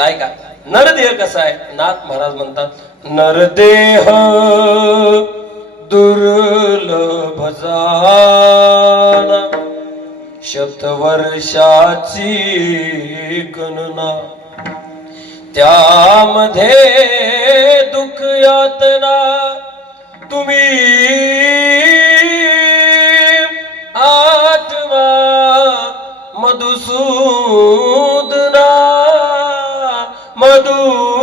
ऐका नरदेह कसा आहे. नाथ महाराज म्हणतात नरदेह दुर्लभ जाना शतवर्षाची गणना त्यामध्ये दुःख यातना तुम्ही आत्मा मधुसूदना मधुसूदना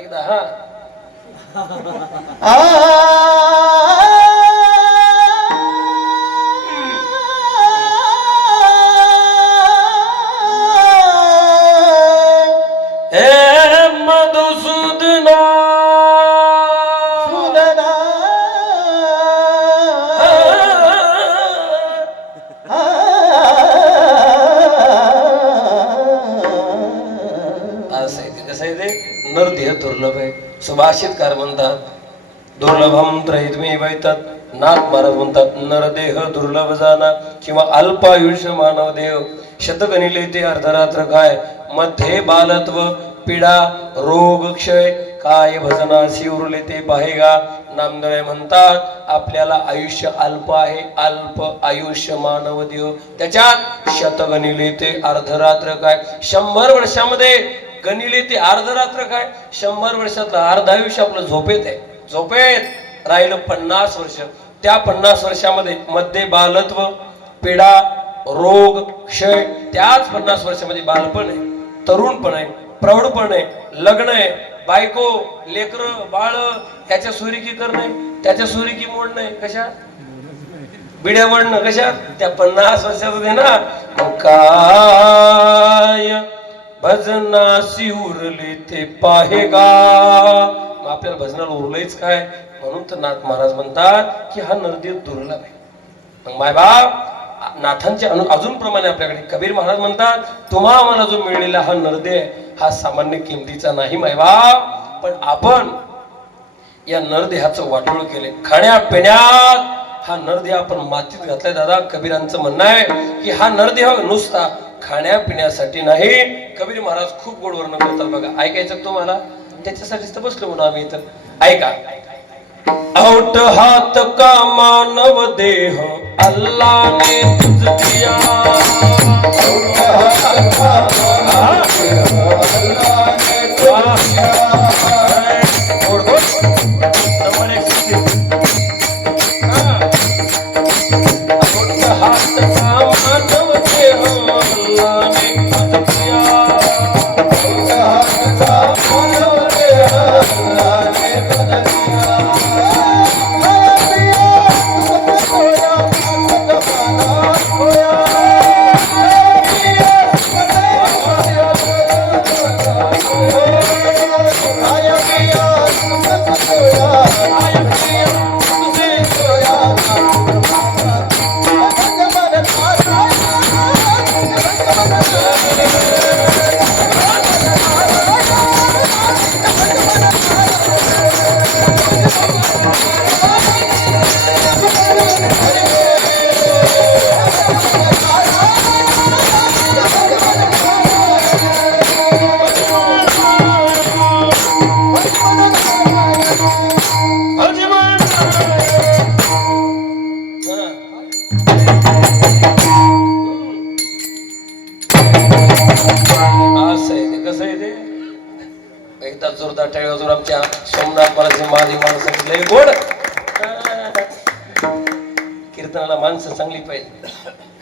एकदा हा मधुसूदना कसं आहे ते नरदेह दुर्लभ आहे. सुभाषितकार म्हणतात दुर्लभम त्रयित्मे वैतात. नाथ महाराज म्हणतात नरदेह दुर्लभ जाना किंवा अल्पायुष्य मानव देह शतगणिले ते अर्धरात्र काय मध्ये बालत्व पीडा रोग क्षय काय भजनासी उरले ते पाहेगा. नामदेव म्हणतात आपल्याला आयुष्य अल्प आहे. अल्प आयुष्य मानव देह त्याच्यात शतगणिले ते अर्धरात्र काय 100 वर्षामध्ये गणिले ते अर्धरात्र काय 100 वर्षातलं अर्ध आयुष्य आपलं झोपेत आहे. झोपेत राहिलं 50 वर्ष. त्या 50 वर्षामध्ये मध्ये बालत्व पीडा रोग क्षय त्याच 50 वर्षामध्ये बालपण आहे तरुणपण आहे प्रौढपण आहे लग्न आहे बायको लेकर बाळ त्याच्या सुरिकी करणे त्याच्या सुरिकी मोडणे कशा बिड्या मोडणं कशा त्या 50 वर्षामध्ये ना काय भजनासी उरले ते पाहेगा. आपल्याला भजनाला उरलंच काय म्हणून तर नाथ महाराज म्हणतात की हा नरदेह दुर्लभ आहे. मग मायबाप नाथांचे अजून प्रमाणे आपल्याकडे कबीर महाराज म्हणतात तुम्हा आम्हाला जो मिळलेला हा नरदेह हा सामान्य किमतीचा नाही मायबाप. पण आपण या नरदेहाचं वाटोळ केले खाण्या पिण्यात हा नरदेह आपण मातीत घातलाय. दादा कबीरांचं म्हणणं आहे की हा नरदेह नुसता खाण्यापिण्यासाठी नाही. कबीर महाराज खूप गोड वर्णन करतात बघा. ऐकायचं तुम्हाला त्याच्यासाठीच तर बसलो म्हणून आम्ही इथं. ऐका औट हात का मानव देह अल्लाह ने तुझ दिया औट हात का मानव देह अल्लाह ने तुझ दिया. नंबर 1 औट हात का मानव देह अल्लाह ने तुझ दिया औट हात का मानव देह अल्लाह ने तुझ दिया. एकदा जोरदार टाळी वाजवून आमच्या सोमनाथ महाराज मादी माणसं लय गोड कीर्तनाला माणसं चांगली पाहिजे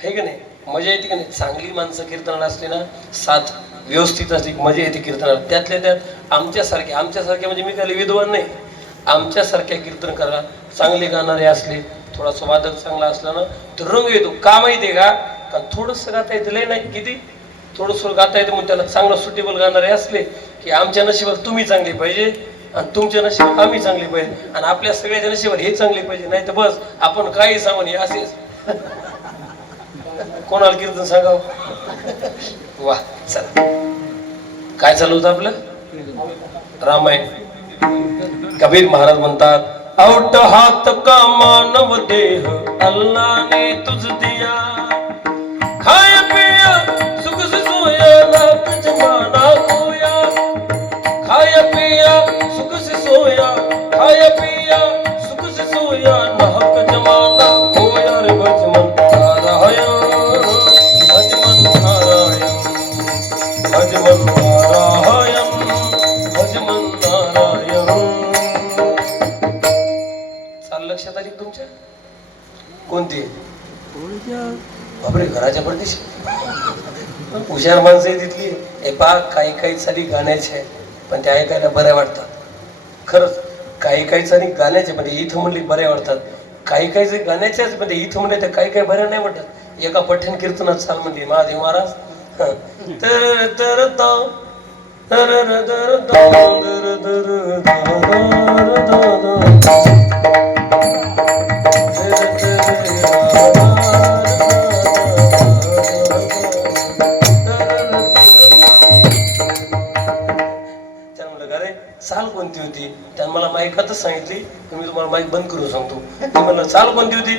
हे की नाही. मजा येते की नाही. चांगली माणसं कीर्तनाला असली ना साथ व्यवस्थित असली मजा येते कीर्तनाला. त्यातल्या त्यात आमच्यासारखे म्हणजे मी काही विद्वान नाही. आमच्यासारख्या कीर्तन करा चांगले गाणारे असले थोडासा वादक चांगला असला ना तर रंग येतो. का माहितीये का थोडस गाता येतं लय नाही किती थोडस गाता येतं मग त्याला चांगलं सुटेबल गाणारे असले की आमच्या नशिबात तुम्ही चांगली पाहिजे आणि तुमच्या नशिबात आम्ही चांगली पाहिजे आणि आपल्या सगळ्याच्या नशिबात हे चांगले पाहिजे. नाही तर बस आपण काही सांगून हे असेच कोणाला कीर्तन सांगावं. वा चला काय चालू होतं आपलं रामायण. कबीर महाराज म्हणतात औट हात का मानव देह अल्लाने तुझ दिया खाय पिया सुख से सोया नाक जमाना खोया खाय पिया सुख से सोया खाय पिया सुख से सोया नाक जमाना खोया रे भजमन नारायण भजमन नारायण भजमन नारायण भजमन नारायण. चाल लक्षात आली तुमच्या कोणती बापरे घराच्या परदेशी हुशार माणसं आहे तिथली. हे पा काही काही साली गाण्याचे आहे पण ते ऐकायला बऱ्या वाटतात. खरंच काही काही साली गाण्याचे म्हणजे इथं म्हणली बऱ्या वाटतात. काही काही जे गाण्याच्याच म्हणजे इथं म्हणले तर काही काही बऱ्या नाही वाटत. एका पठण कीर्तनात चाल म्हणली महादेव महाराज तर तर चाल कोणती होती त्यानं मला माईकातच सांगितली. मी तुम्हाला माईक बंद करून सांगतो. ते म्हणलं चाल कोणती होती.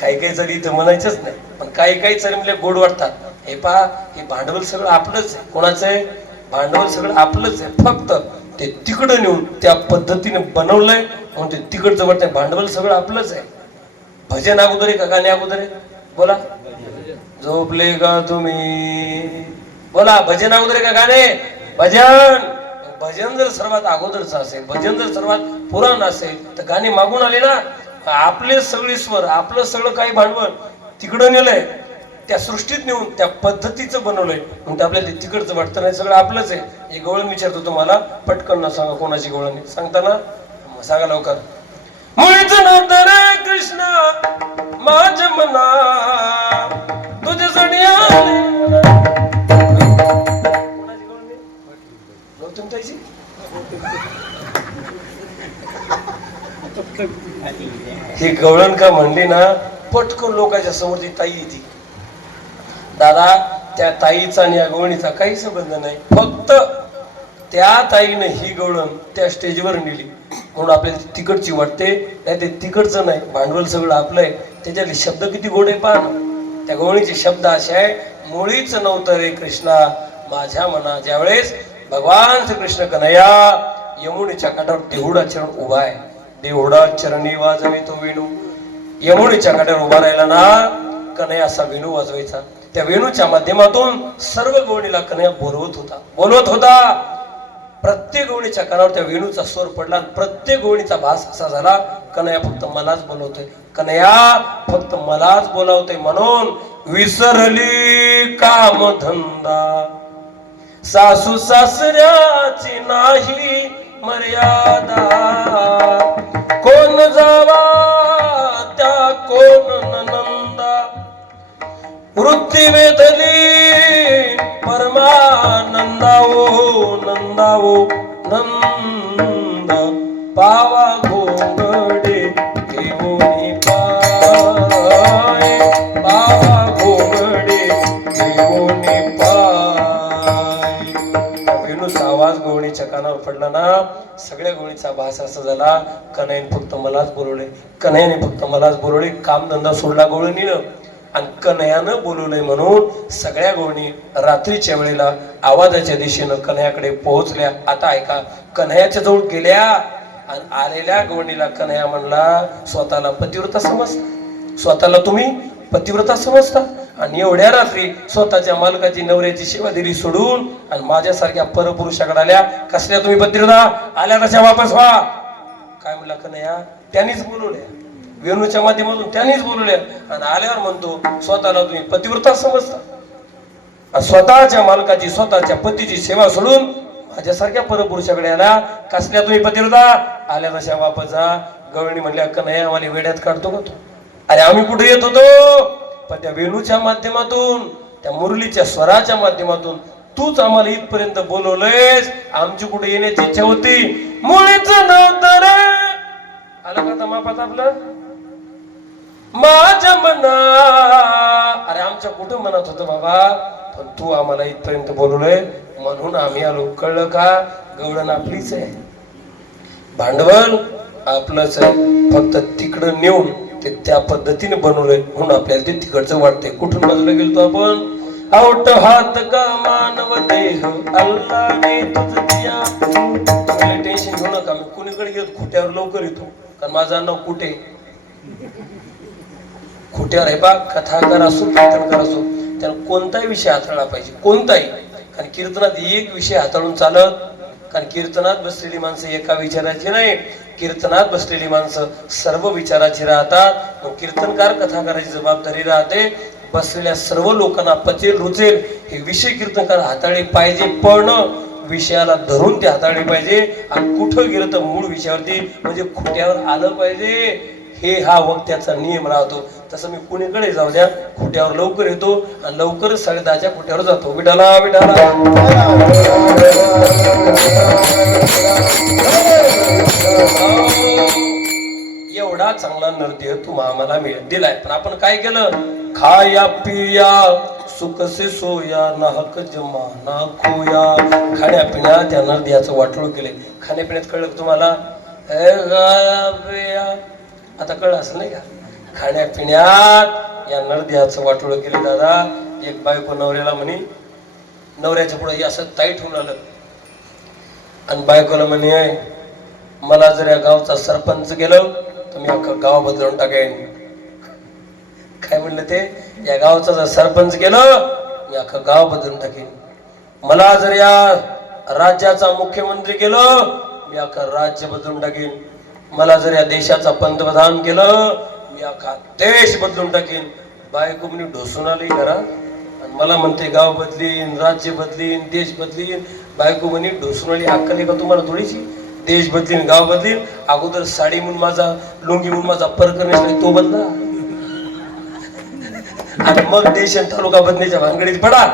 काही काही जरी इथं म्हणायचंच नाही पण काही काही जरी म्हणजे गोड वाटतात. हे पहा हे भांडवल सगळं आपलंच आहे. कोणाचं आहे भांडवल सगळं आपलंच आहे. फक्त ते तिकडं नेऊन त्या पद्धतीने बनवलंय म्हणून ते तिकडचं वाटतंय. भांडवल सगळं आपलंच आहे. भजन अगोदर आहे का गाणे अगोदर आहे बोला. झोपले का तुम्ही बोला. भजन अगोदर आहे का गाणे. भजन भजन जर सर्वात अगोदरच असेल भजन जर सर्वात पुराण असेल तर गाणे मागून आले ना. आपले सगळे स्वर आपलं सगळं काही भांडवल तिकडं नेलंय त्या सृष्टीत नेऊन त्या पद्धतीचं बनवलंय म्हणून आपल्याला ते तिकडचं वाटतं नाही. सगळं आपलंच आहे. हे गवळण विचारतो तुम्हाला पटकन ना सांगा कोणाची गवळण सांगताना सांगा लवकर. मुळीच नव्हतं रे कृष्णा माझ्या मना तुझ्यासाठी गौतम ताईची ही गवळण का म्हणली ना पटकन लोकांच्या समोर ती ताई येते. दादा त्या ताईचा आणि या गवळणीचा काही संबंध नाही. फक्त त्या ताईने ही गवळण त्या स्टेजवर नेली म्हणून आपल्याला तिकडची वाटते. नाही ते तिकडचं नाही. भांडवल सगळं आपलं आहे. त्याच्यातले शब्द किती गोड आहे पहा. त्या गवळणीचे शब्द असे आहे मुळीच नव्हतं रे कृष्णा माझ्या मना. ज्यावेळेस भगवान श्रीकृष्ण कन्हैया यमुनेच्या काठावर देहुडा चरण उभा आहे. देहुडा चरणी वाजवी तो वेणू. यमुनेच्या काठावर उभा राहिला ना कन्हैया असा वेणू वाजवायचा. त्या वेणूच्या माध्यमातून सर्व गवळणीला कन्हैया बोलवत होता. प्रत्येक गवळणीच्या कानावर त्या वेणूचा स्वर पडला. प्रत्येक गवळणीचा भास असा झाला कन्हैया फक्त मलाच बोलवतोय. कन्हैया फक्त मलाच बोलावतोय म्हणून विसरली काम धंदा सासू सासऱ्याची नाही मर्यादा. कोण जावा त्या कोण नंदा वृत्ती वेधली परमानंदावो नंदावो नंद पावा घोंगडे घेऊनी पाय पावा घोंगडे घेऊनी पाय. वेणूचा आवाज गवळणीच्या कानावर पडला ना सगळ्या गवळणीचा भास असा झाला कन्हैयाने फक्त मलाच बोलवले. कन्हैयाने फक्त मलाच बोलवले. कामधंदा सोडला गवळणीनं आणि कन्हैयानं बोलवलंय म्हणून सगळ्या गवळणी रात्रीच्या वेळेला आवाजाच्या दिशेनं कन्हैयाकडे पोहोचल्या. आता ऐका कन्हैयाच्या जवळ गेल्या आणि आलेल्या गवळणीला कन्हैया म्हणला स्वतःला पतिव्रता समजता. स्वतःला तुम्ही पतिव्रता समजता आणि एवढ्या रात्री स्वतःच्या मालकाची नवऱ्याची सेवा दिली सोडून आणि माझ्यासारख्या परपुरुषाकडे आल्या. कसल्या तुम्ही पतिव्रता आल्या तशा वापस व्हा. काय म्हणला कन्हैया. त्यांनीच बोलवल्या वेणूच्या माध्यमातून त्यांनीच बोलवल्या आणि आल्यावर म्हणतो स्वतःला तुम्ही पतिव्रता समजता. स्वतःच्या मालकाची स्वतःच्या पतीची सेवा सोडून माझ्यासारख्या परपुरुषाकडे आल्या. कसल्या तुम्ही पतिव्रता आल्या तशा वापस जा. गवळणी म्हणल्या कन्हैया आम्हाला वेड्यात काढतो का तू. अरे आम्ही कुठे येत होतो पण त्या वेणूच्या माध्यमातून त्या मुरलीच्या स्वराच्या माध्यमातून तूच आम्हाला इथपर्यंत बोलवलंयस. आमची कुठे येण्याची इच्छा होती मुळीच नव्हतं रे. आलं का आता मापात आपलं माझ्या मना. अरे आमच्या कुठं म्हणत होतं बाबा, पण तू आम्हाला इथपर्यंत बोलवलंय म्हणून आम्ही आलो. कळलं का? गवळण आपलीच आहे, भांडवल आपलंच आहे, फक्त तिकडं नेऊन ते त्या पद्धतीने बनवलंय म्हणून आपल्याला ते तिकडचं वाटतंय. कुठून बाजूला गेलतो आपण? आउट हात का मानव देह अल्लाने तुझ दिया. टेन्शन घेऊ नका, मी कुणीकडे गेलो खुट्यावर लवकर येतो, कारण माझं नाव कुठे खुट्यावर आहे बा. कथाकार असो कीर्तनकार असो, त्याला कोणताही विषय हाताळला पाहिजे, कोणताही. कारण कीर्तनात एक विषय हाताळून चालत, कारण कीर्तनात बसलेली माणसं एका विचाराची नाही, कीर्तनात बसलेली माणसं सर्व विचाराची राहतात. मग कीर्तनकार कथाकाराची जबाबदारी राहते बसलेल्या सर्व लोकांना पचेल रुचेल हे विषय कीर्तनकार हाताळले पाहिजे, पण विषयाला धरून ते हाताळले पाहिजे. आणि कुठं गेलं तर मूळ विषयावरती म्हणजे खुट्यावर आलं पाहिजे, हे हा वक्त्याचा नियम राहतो. तसं मी कुणीकडे जाऊ द्या, खुट्यावर लवकर येतो आणि लवकरच 10:30च्या खुट्यावर जातो. विठाला विठाला. एवढा चांगला नृत्य तू आम्हाला दिलाय, पण आपण काय केलं? खाया पिया सुख से सोया ना हक जमा ना खोया. खाण्यापिण्यात त्या नृत्याचं वाटोळ केले. खाण्यापिण्यात कळलं तुम्हाला? आता कळलं असं नाही का? खाण्यापिण्यात या नरद्याचं वाटोळ केले. दादा, एक बायको नवऱ्याला म्हणे, नवऱ्याच्या पुढे असं ताई ठेवून आलं आणि बायकोला म्हणे, मला जर या गावचा सरपंच केलं तर मी अख्खं गाव बदलून टाकेन. काय म्हणलं ते? या गावचा जर सरपंच केलं मी अख्खं गाव बदलून टाकेन. मला जर या राज्याचा मुख्यमंत्री केलं मी अख्खं राज्य बदलून टाकेन. मला जर या देशाचा पंतप्रधान केलं मी अख्खा देश बदलून टाकेन. बायको म्हणे ढोसून आली घरात आणि मला म्हणते गाव बदलीन, राज्य बदलीन, देश बदलीन. बायको म्हणे ढोसून आली, अक्कल आहे का तुम्हाला थोडीशी? देश बदलीन, गाव बदलीन. अगोदर साडी म्हणून माझा, लुंगी म्हणून माझा परकर नसला तो बदला, आणि मग देश आणि तालुका बदलीच्या भानगडीत पडा.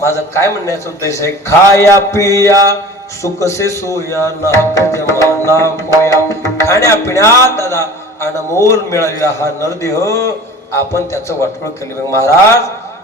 माझं काय म्हणण्याचा उद्देश आहे? खाया पिया सुख से सोया ना जमा ना खोया. खाण्यापिण्यात दादा अनमोल मिळालेला हा नरदेह आपण त्याचं वाटोळ केले. महाराज,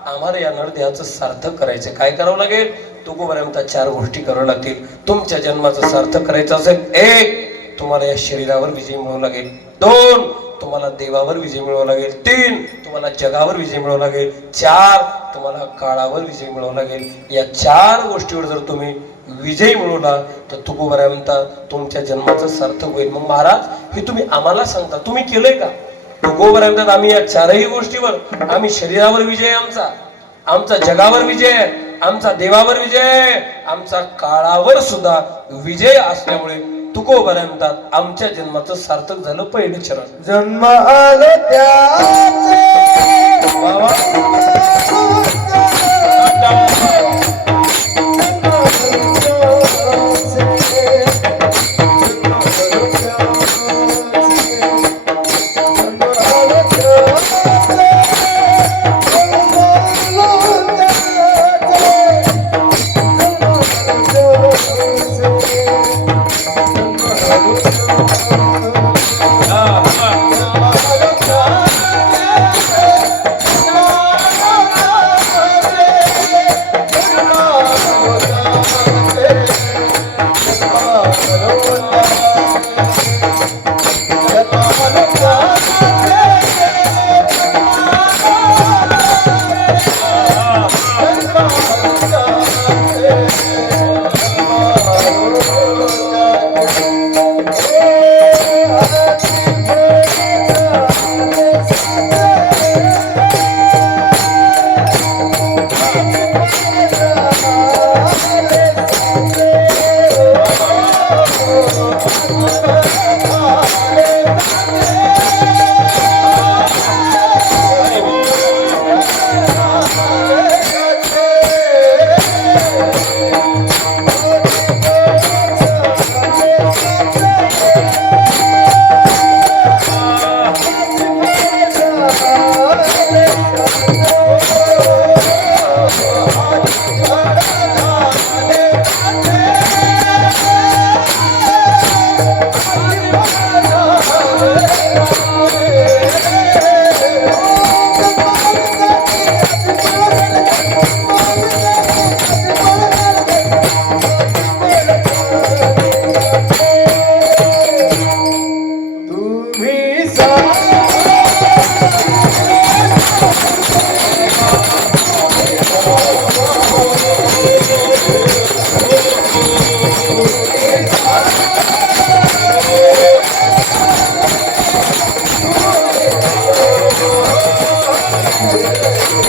आम्हाला या नरदेहाचं सार्थक करायचं. काय करावं लागेल? तुकोबारामता 4 गोष्टी कराव्या लागतील. तुमच्या जन्माचं सार्थक करायचं असेल, 1 तुम्हाला या शरीरावर विजय मिळवावा लागेल, 2 तुम्हाला देवावर विजय मिळवावा लागेल, 3 तुम्हाला जगावर विजय मिळवावा लागेल, 4 तुम्हाला काळावर विजय मिळवावा लागेल. या 4 गोष्टीवर जर तुम्ही विजय मिळवला तर तुकोबाराय म्हणतात तुमच्या जन्माचं सार्थक होईल. मग महाराज, हे तुम्ही आम्हाला सांगता, तुम्ही केलंय का? तुकोबाराय म्हणतात आम्ही या 4ही गोष्टीवर, आम्ही शरीरावर विजय आमचा, आमचा जगावर विजय, आमचा देवावर विजय, आमचा काळावर सुद्धा विजय असल्यामुळे तुकोबाराय म्हणतात आमच्या जन्माचं सार्थक झालं. पहिलं चरण जन्म आले त्याचे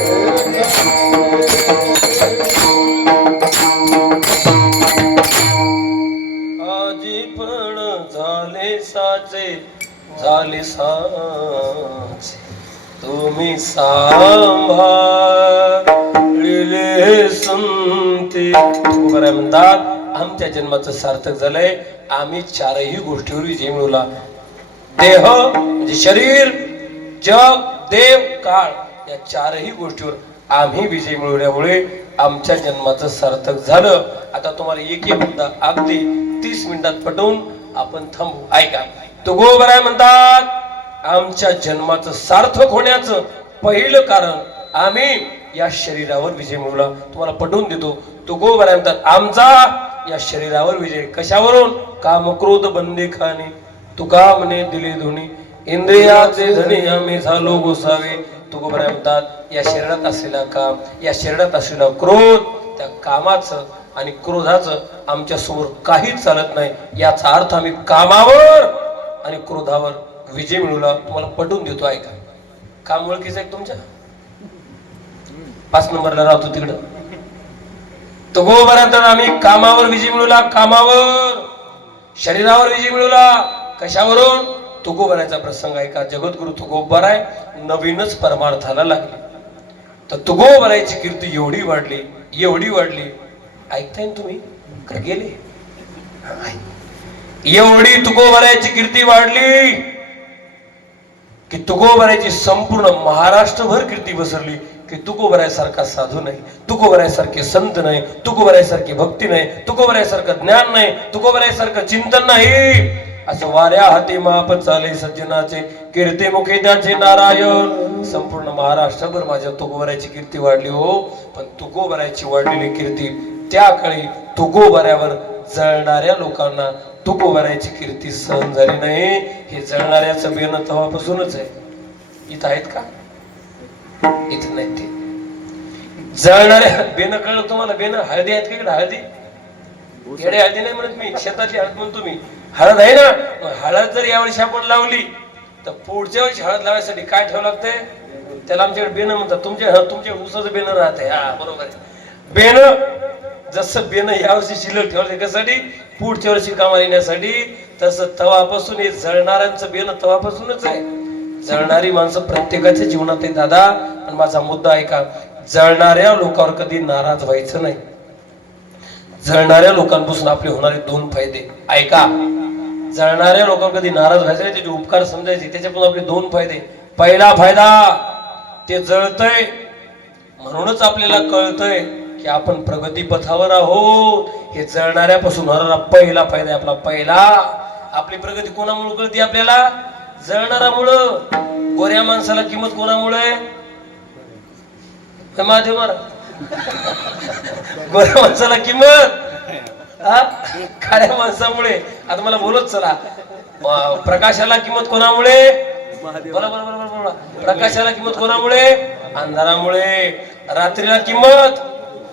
आजी पण झाले साचे झाले साचे तुम्ही सांभाळले संती. तुकोबाराय म्हणतात आमच्या जन्माचं सार्थक झालंय. आम्ही चारही गोष्टीवर विजय मिळवला. देह म्हणजे शरीर, जग, देव, काळ या चारही गोष्टीवर आम्ही विजय मिळवल्यामुळे आमच्या जन्माचं सार्थक झालं. आता तुम्हाला एक मुद्दा अगदी 30 मिनिटात पटवून आपण थांबू. ऐका. तुकोबाराय म्हणतात आमच्या जन्माचं सार्थक होण्याचं पहिलं कारण आम्ही या शरीरावर विजय मिळवला. तुम्हाला पटवून देतो. तुकोबाराय म्हणतात आमचा या शरीरावर विजय कशावरून? काम क्रोध बंदी खाणे तुका म्हणे दिले धुनी इंद्रियाचे धनी आम्ही झालो गोसावे. तुकोबाराय म्हणतात या शरीरात असलेला काम, या शरीरात असलेला क्रोध, त्या कामाचं आणि क्रोधाचं आमच्या समोर काहीच चालत नाही. याचा अर्थ आम्ही कामावर आणि क्रोधावर विजय मिळवला. तुम्हाला पटवून देतो. ऐका. काम ओळखीचं आहे तुमच्या? 5 नंबरला राहतो तिकडं. तुकोबाराय म्हणतात आम्ही कामावर विजय मिळवला. कामावर, शरीरावर विजय मिळवला. कशावरून? तुकोबारायचा प्रसंग ऐका. जगद्गुरु तुकोबाराय नवीनच परमार्थाला लागले. तर तुकोबारायची कीर्ती एवढी वाढली, एवढी वाढली. ऐकताय तुम्ही? का गेले? एवढी तुकोबारायची कीर्ती वाढली की तुकोबारायची संपूर्ण महाराष्ट्रभर कीर्ती पसरली की तुकोबारायसारखा साधू नाही, तुकोबारायसारखे संत नाही, तुकोबारायसारखी भक्ती नाही, तुकोबारायसारखं ज्ञान नाही, तुकोबारायसारखं चिंतन नाही. असं वाऱ्या हाती माप चाले सज्जनाचे कीर्ती मुखे त्याचे नारायण. संपूर्ण महाराष्ट्रभर माझ्या तुकोबारायची कीर्ती वाढली हो. पण तुकोबारायची वाढलेली कीर्ती त्या काळी तुकोबारायावर जळणाऱ्या लोकांना तुकोबारायची कीर्ती सहन झाली नाही. हे जळणाऱ्याचं बेन तेव्हापासूनच आहे. इथं आहेत का? इथं नाही. ते जळणाऱ्या बेन कळलं तुम्हाला? बेन हळदी आहेत का इकडे? हळदी येडे हळदी नाही म्हणत मी, शेतातली हळद म्हणतो मी. हळद आहे ना. हळद जर यावर्षी आपण लावली तर पुढच्या वर्षी हळद लावायसाठी काय ठेवावं लागतंय? त्याला आमच्याकडे बेन म्हणतात. तुमच्या ऊसाचं बेन राहतंय. हा बरोबर आहे. बेन जसं बेन यावर्षी शिल्लक ठेवलं कशासाठी? पुढच्या वर्षी कामाला येण्यासाठी. तसं तवापासून हे जळणाऱ्यांचं बेन तवापासूनच आहे. जळणारी माणसं प्रत्येकाच्या जीवनात आहे दादा. आणि माझा मुद्दा ऐका. जळणाऱ्या लोकांवर कधी नाराज व्हायचं नाही. जळणाऱ्या लोकांपासून आपले होणारे 2 फायदे ऐका. जळणाऱ्या लोकांवर कधी नाराज व्हायचं नाही, त्याचे उपकार समजायचे. त्याच्यापासून आपले 2 फायदे. पहिला फायदा, ते जळतंय म्हणूनच आपल्याला कळतंय की आपण प्रगती पथावर आहोत. हे जळणाऱ्यापासून होणारा पहिला फायदा आहे आपला. पहिला, आपली प्रगती कोणामुळे कळते आपल्याला? जळणारामुळं. गोऱ्या माणसाला किंमत कोणामुळे? महादेव महाराज. गोऱ्या माणसाला किंमत काळ्या माणसामुळे. आता मला बोलत चला. प्रकाशाला किंमत कोणामुळे? बोला बोला बोला बोला. प्रकाशाला किंमत कोणामुळे? अंधारामुळे. रात्रीला किंमत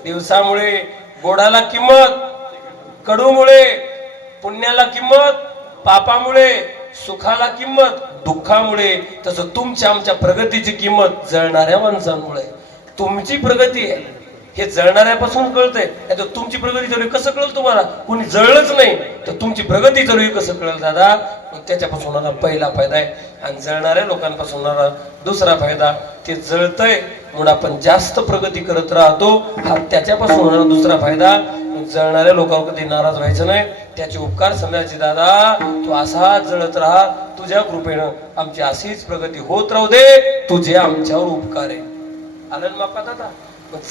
दिवसामुळे. गोडाला किंमत कडूमुळे. पुण्याला किंमत पापामुळे. सुखाला किंमत दुःखामुळे. तसं तुमच्या आमच्या प्रगतीची किंमत जळणाऱ्या माणसांमुळे. तुमची प्रगती आहे हे जळणाऱ्यापासून कळतंय. आता तुमची प्रगती चालू कसं कळलं तुम्हाला? कोणी जळलंच नाही तर तुमची प्रगती चालू कसं कळलं दादा? त्याच्यापासून होणारा पहिला फायदा आहे. आणि जळणाऱ्या लोकांपासून होणारा दुसरा फायदा, ते जळतंय म्हणून आपण जास्त प्रगती करत राहतो. हा त्याच्यापासून होणारा दुसरा फायदा. जळणाऱ्या लोकांवर कधी नाराज व्हायचं नाही. त्याचे उपकार समजायचे. दादा तू असा जळत राहा, तुझ्या कृपेनं आमची अशीच प्रगती होत राहू दे. तुझे आमच्यावर उपकार आहे. आलं माका दादा?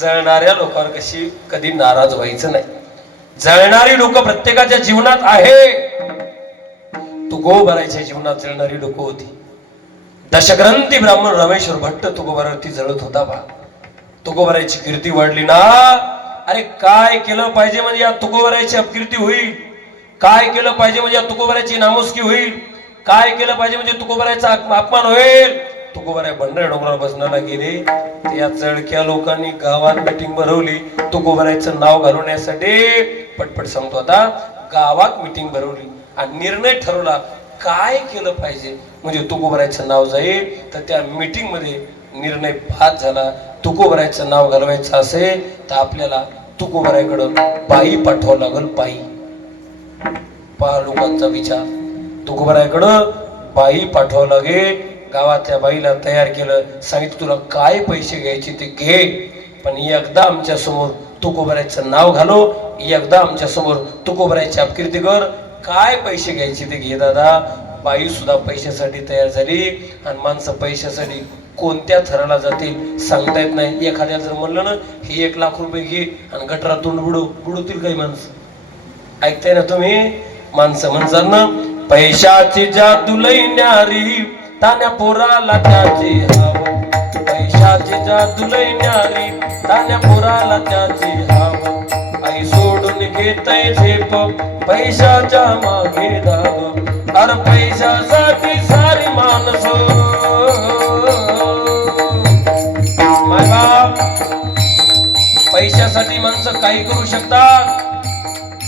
जळणाऱ्या लोकांवर कशी कधी नाराज व्हायचं नाही. जळणारी लोक प्रत्येकाच्या जीवनात आहे. तुकोबारायच्या जीवनात जळणारी लोक होती. दशग्रंथी ब्राह्मण रामेश्वर भट्ट तुकोबारावरती जळत होता बा. तुकोबारायची कीर्ती वाढली ना. अरे काय केलं पाहिजे म्हणजे या तुकोबारायची अपकीर्ती होईल? काय केलं पाहिजे म्हणजे या तुकोबारायची नामुष्की होईल? काय केलं पाहिजे म्हणजे तुकोबारायचा अपमान होईल? तुकोबाराय भंडार डोंगरावर बसण्याला गेले. या जळक्या लोकांनी गावात मीटिंग भरवली तुकोबारायचं नाव घालवण्यासाठी. पटपट सांगतो आता. गावात मीटिंग भरवली आणि निर्णय ठरवला काय केलं पाहिजे म्हणजे तुकोबारायचं नाव जाईल. तर त्या मीटिंग मध्ये निर्णय पास झाला. तुकोबरायचं नाव घालवायचं असेल तर आपल्याला तुकोबरायकडं बाई पाठवावं लागल. बाई पहा लोकांचा विचार. तुकोबरायकडं बाई पाठवावं लागेल. गावातल्या बाईला तयार केलं. सांगितलं तुला काय पैसे घ्यायचे ते घे, पण एकदा आमच्या समोर तुकोबरायचं नाव घालो, एकदा आमच्या समोर तुकोबरायची अपकीर्ती कर. काय पैसे घ्यायचे ते घे दादा. बाई सुद्धा पैशासाठी तयार झाली. आणि माणसं पैशासाठी कोणत्या थराला जातील सांगता येत नाही. एखाद्याला जर म्हणलं ना हे 1 लाख रुपये घे आणि गटरात तोंड बुडवतील काही माणसं. ऐकताय ना तुम्ही? माणसं म्हणतात ना पैशाची जादू लई न्यारी, तान्या पोराला त्याची हाव. पैशाची जादू लई न्यारी, तान्या पोराला त्याची हाव. आई सोडून घेतय झेप, पैशाच्या मागे धाव. अरे पैशासाठी सारी माणसं माय बाप, पैशासाठी माणसं काही करू शकतात.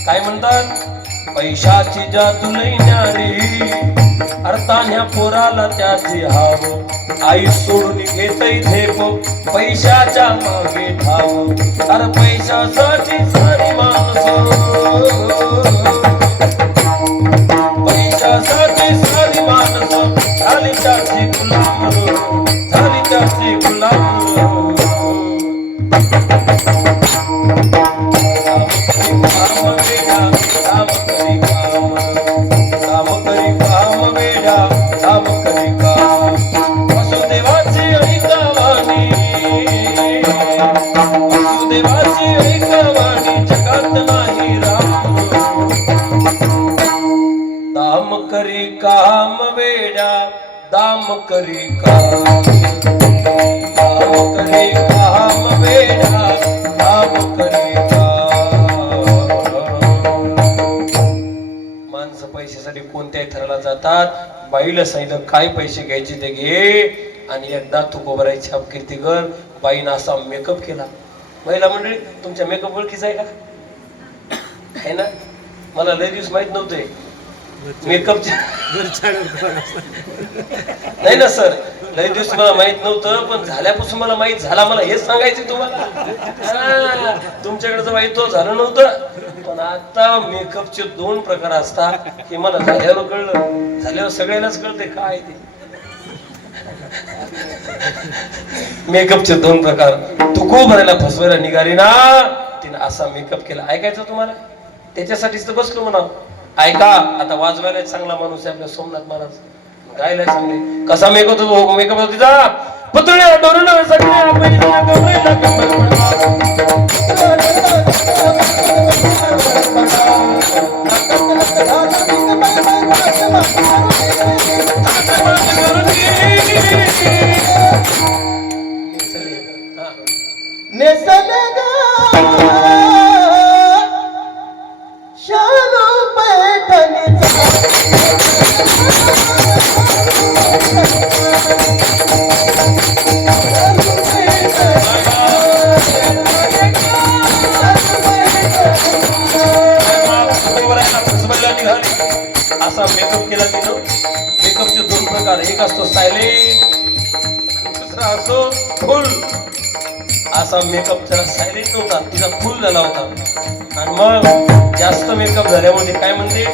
काय म्हणतात? पैशाची जादू लई न्यारी, अर्थान्या पोराला त्याची हाव. आई सोडून घेतय झेप, पैशाच्या मागे धाव. अरे पैशासाठी सारी माणसं, पैशासाठी सारी माणसं झाली त्याची गुलाम, झाली त्याची गुलाम. काम वेड्या दाम करी काम, दाम करी काम वेड्या दाम करी काम. माणसं पैशासाठी कोणत्याही थराला जातात. बाईला सांगितलं काय पैसे घ्यायचे ते घे आणि एकदा तुकोबरायची अपकीर्ती कर. बाईनं असा मेकअप केला. महिला मंडळी तुमच्या मेकअप ओळखीचा आहे का? आहे ना? मला लय दिवस माहित नव्हते मेकअपच्या. नाही ना सर, लय दिवस मला माहित नव्हतं, पण झाल्यापासून मला माहित झाला. मला हेच सांगायचं तुम्हाला. तुमच्याकडे माहित झालं नव्हतं, पण आता मेकअपचे 2 प्रकार असतात हे मला झाल्यावर कळलं. झाल्यावर सगळ्यांनाच कळते काय ते. मेकअपचे 2 प्रकार. तुकोबरायला फसवायला निघाली ना, तिने असा मेकअप केला. ऐकायचं तुम्हाला? त्याच्यासाठीच तर बसलो म्हणा. ऐका, आता वाजवायला चांगला माणूस आहे आपल्या सोमनाथ महाराज, गायला चांगले. कसा मेकअप होतो? मेकअप होतो तिचा पुतळ्या डोरून असा मेकअप केला तिनं. मेकअपचे 2 प्रकार. एक असतो सायलेंट, दुसरा असतो फुल. असा मेकअप त्याला सायलेंट नव्हता, तिचा फुल झाला होता. आणि मग जास्त मेकअप झाल्यामुळे काय म्हणते,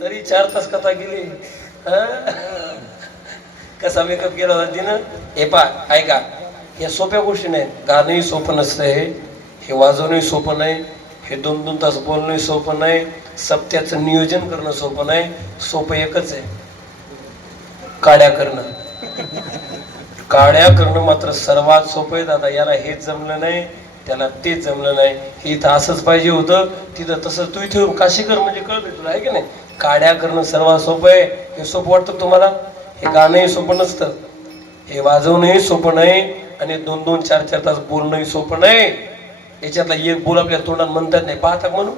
तरी 4 तास कथा गेली. कसा मेकअप केला होता तिनं हे पा. ऐका, या सोप्या गोष्टी नाही. गाणंही सोपं नसतं, हे वाजवणंही सोपं नाही, हे 2-2 तास बोलणंही सोपं नाही, सप्त्याचं नियोजन करणं सोपं नाही. सोपं एकच आहे, काड्या करणं. काड्या करणं मात्र सर्वात सोपं आहे दादा. याला हेच जमलं नाही, त्याला तेच जमलं नाही. हे इथं असंच पाहिजे होतं, तिथं तसं. तू इथे काशीकर म्हणजे कळतं तुला, आहे की नाही? काड्या करणं सर्वात सोपं आहे. हे सोपं वाटतं तुम्हाला? हे गाणंही सोपं नसतं, हे वाजवणंही सोपं नाही, आणि 2-2, 4-4 तास बोलणंही सोपं नाही. याच्यातला एक बोल आपल्या तोंडात म्हणतात नाही. पाहता म्हणून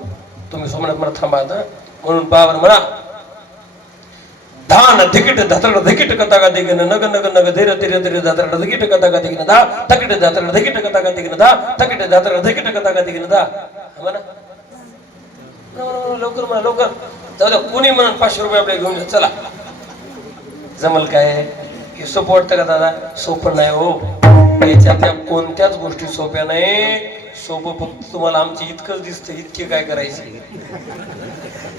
तुम्ही सोमनाथ मला थांबा आता म्हणून पाहा म्हणा. धान धिकीट धातरड धिकीट कथा का दिगन नग नग नग धीर धीर धीर धातरड धिकीट कथा का दिगन धा थकीट धातरड धिकीट कथा का दिगन धा थकीट धातरड धिकीट कथा का दिगन धा. म्हणा लवकर म्हणा, लवकर. जाऊ द्या, कोणी म्हणून 500 रुपये आपल्या घेऊन जा. चला, जमल काय? हे सोपं वाटतं का दादा? सोपं नाही हो. याच्यातल्या कोणत्याच गोष्टी सोप्या नाही. सोपं फक्त तुम्हाला आमची इतकंच दिसतं, इतके काय करायचं.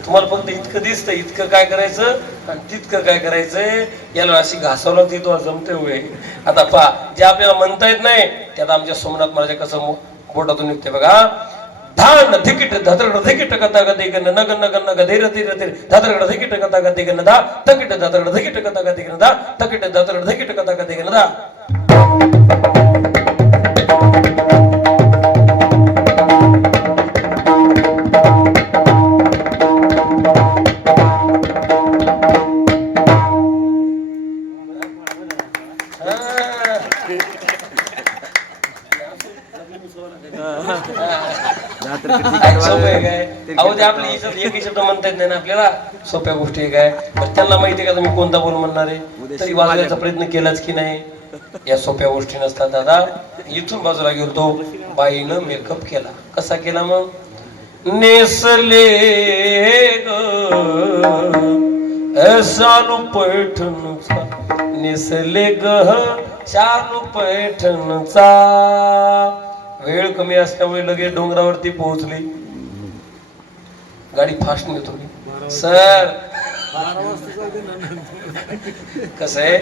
तुम्हाला फक्त इतकं दिसतं, इतकं काय करायचं आणि तितकं काय करायचंय. याला अशी घासावं लागते, तो जमते होय. आता पहा, जे आपल्याला म्हणता येत नाही त्यात आमच्या सोमनाथ महाराज कसं बोटातून निघते बघा. धान धिकीट धतरड धिकीट कथा का दिगन नग नग नग धीर धीर धीर धतरड धिकीट कथा का दिगन धा थकीट धतरड धिकीट कथा का दिगन धा थकीट धतरड धिकीट कथा का दिगन धा. अहो ते आपली एकही शब्द म्हणता येत नाही ना आपल्याला. सोप्या गोष्टी आहे काय? पण त्यांना माहिती आहे का तुम्ही कोणता बोल म्हणणार आहे, तरी वाजवायचा प्रयत्न केलाच की नाही. या सोप्या गोष्टी नसतात दादा. इथून बाजूला गेलो, बाईनं मेकअप केला. कसा केला मग? नेसले ग शालू पैठणचा, नेसले ग शालू पैठणचा. वेळ कमी असल्यामुळे लगेच डोंगरावरती पोहोचली. गाडी फास्ट नेतो सर. कसं आहे,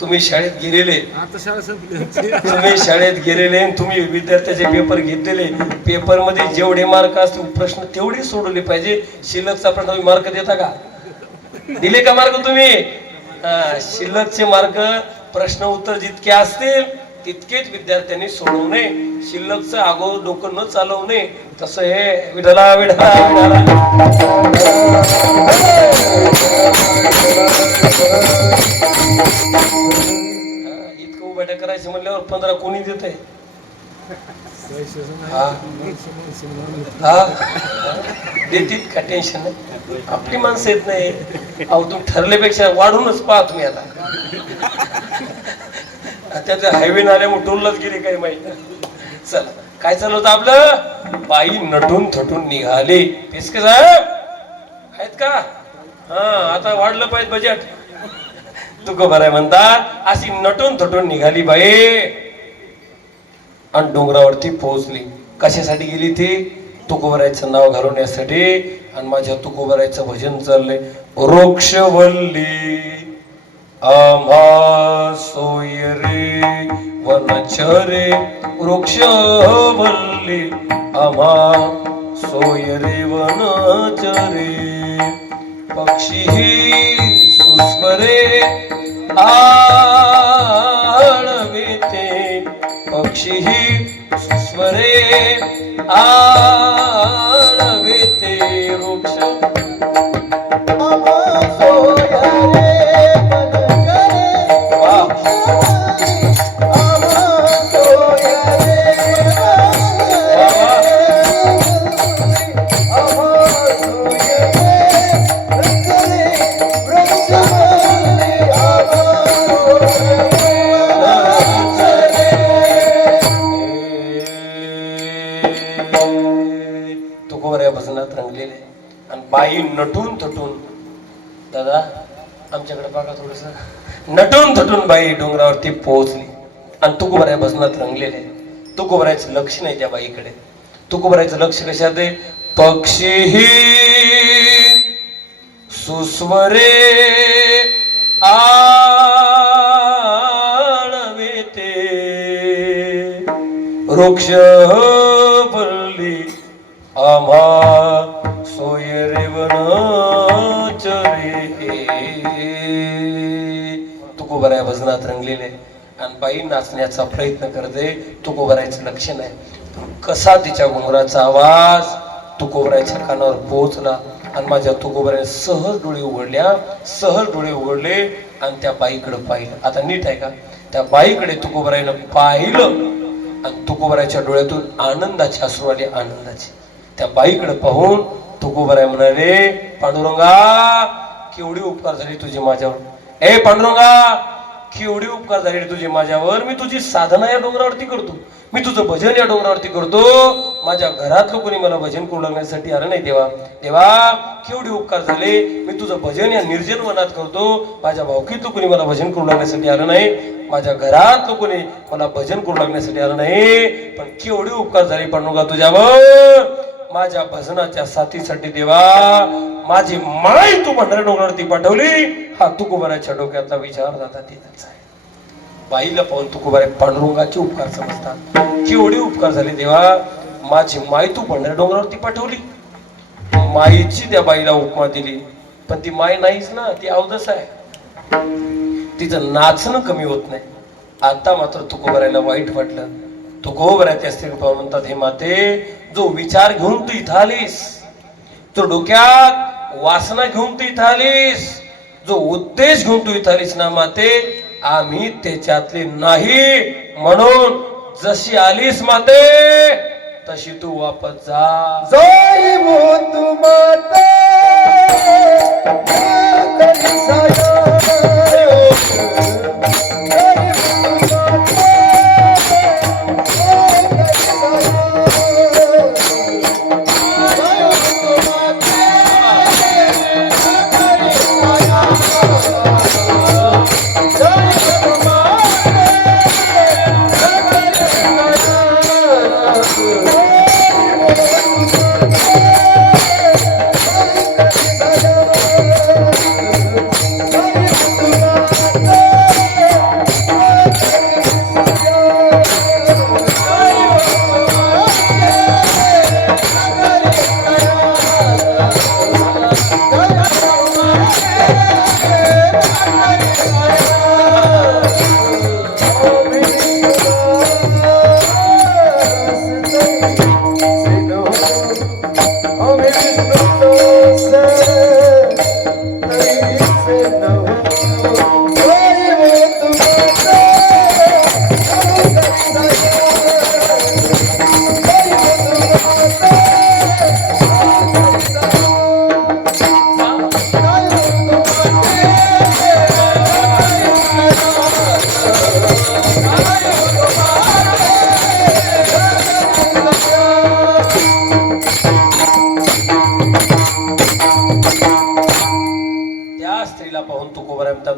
तुम्ही शाळेत गेलेले, तुम्ही शाळेत गेलेले, तुम्ही विद्यार्थ्याचे पेपर घेतलेले. पेपर मध्ये जेवढे मार्क असतील प्रश्न तेवढे सोडवले पाहिजे. शिल्लकचा प्रश्न तुम्ही मार्क देता का? दिले का मार्क तुम्ही? शिल्लकचे मार्क, प्रश्न उत्तर जितके असतील तितकेच विद्यार्थ्यांनी सोडवणे. शिल्लकचं आगो डोकं न चालवणे. तसं हे विठला विठला विठला. इतकं उभ्या करायचं म्हणल्यावर 15 कोणी देत आहे? देतील का? टेन्शन नाही, आपली माणसं येत नाही. अहो तुम्ही ठरल्यापेक्षा वाढूनच पहा तुम्ही. आता त्याच्या हायवे आल्यामुळे टोललाच गेले काही माहित नाही. चला, काय चालू होतं आपलं? बाई नटून थटून निघाले. पेसके साहेब आहेत का? हा, आता वाढलं पाहिजे बजेट. तुक बरं आहे म्हणतात. अशी नटून थटून निघाली बाई आणि डोंगरावरती पोहोचली. कशासाठी गेली ती? तुकोबरायचं नाव घालवण्यासाठी. आणि माझ्या तुकोबरायचं भजन चाललंय. वृक्षवल्ली आम्हा सोय रे वनचरे, वृक्षवल्ली आम्हा सोय रे वनचरे. पक्षी सुस्वरे आळविते, पक्षी सुस्वरे आळविते. वृक्ष रंगलेले. आणि बाई नटून थटून, दादा आमच्याकडे बघा थोडस, नटून थटून बाई डोंगरावरती पोहोचली. आणि तुकोबराया भजनात रंगलेले. तुकोबरायचं लक्ष नाही त्या बाईकडे. तुकोबरायचं लक्ष कशात आहे? पक्षी सुस्वरे आळविते, वृक्ष फुलली आम्हा सोय रेवनाच रे. तुकोबराया भजनात रंगलेले आणि बाई नाचण्याचा प्रयत्न करते. तुकोबरायचं लक्ष नाही. कसा तिच्या घुंगराचा आवाज तुकोबरायच्या कानावर पोहोचला आणि माझ्या तुकोबराने सहज डोळे उघडले आणि त्या बाईकडे पाहिलं. आता नीट आहे का? त्या बाईकडे तुकोबरायनं पाहिलं आणि तुकोबरायच्या डोळ्यातून आनंदाची अश्रू आली. आनंदाची. त्या बाईकडे पाहून तुकोबराय म्हणाले, पांडुरंगा केवढी उपकार झाली तुझी माझ्यावर. ए पांडुरंगा केवढी उपकार झाली तुझी माझ्यावर. मी तुझी साधना या डोंगरावरती करतो. मी तुझं भजन या डोंगरावरती करतो. माझ्या घरातलं कोणी मला भजन करू लागण्यासाठी आलं नाही. देवा देवा केवढे उपकार झाले. मी तुझं भजन या निर्जन वनात करतो. माझ्या भावकीतलं कोणी मला भजन करू लागण्यासाठी आलं नाही. माझ्या घरातलं कोणी मला भजन करू लागण्यासाठी आलं नाही. पण केवढे उपकार झाले पांडुरंगा तुझ्यावर. माझ्या भजनाच्या साथीसाठी देवा माझी माय तू भंडारा डोंगरावरती पाठवली. हा तुकोबराच्या डोक्यातला विचार जाता तिथंच आहे. बाईला पाहून तुकोबराय पांडुरंगाचे उपकार समजतात. केवढे उपकार झाले देवा. माझी माय तू भंडारा डोंगरावरती पाठवली. माईची त्या बाईला उपमा दिली. पण ती माय नाहीच ना. ती अवदस आहे. तिचं नाचणं कमी होत नाही. आता मात्र तुकोबरायला वाईट वाटलं. तुकोबराय त्या स्त्री पाहून म्हणतात, हे माते जो विचार घेऊन तू इथं आलीस, जो डोक्यात वासना घेऊन तू इथं आलीस, जो उद्देश घेऊन तू इथं आलीस ना माते, आम्ही त्याच्यातले नाही. म्हणून जशी आलीस माते तशी तू वापस जा. जय मोतू माते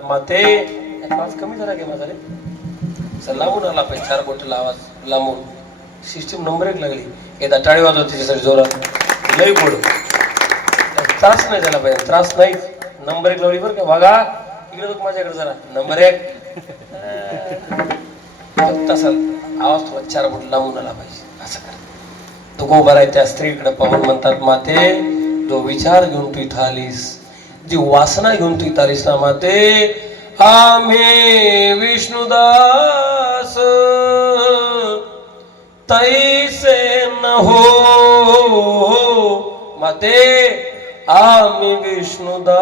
माते आवाज कमी झाला की माझा रे. सर लांबून आला पाहिजे. 4 बोटल आवाज लांबून. सिस्टीम नंबर 1 लागली. एकदा टाळी वाजव त्याच्यासाठी जोरात. लई गोड. त्रास नाही झाला पाहिजे. त्रास नाही. नंबर 1 लावली बरं का. बघा इकडे बघ माझ्याकडे जरा. नंबर 1 तसा आवाज थोडा 4 बोट लांबून आला पाहिजे. असं कर. तुकोबराय त्या स्त्रीकडे पाहून म्हणतात, माते जो विचार घेऊन तू इथं आलीस, जी वासना घेऊन तू इथं आलीस ना माते, आम्ही विष्णुदास तैसे न हो. माते आम्ही विष्णुदास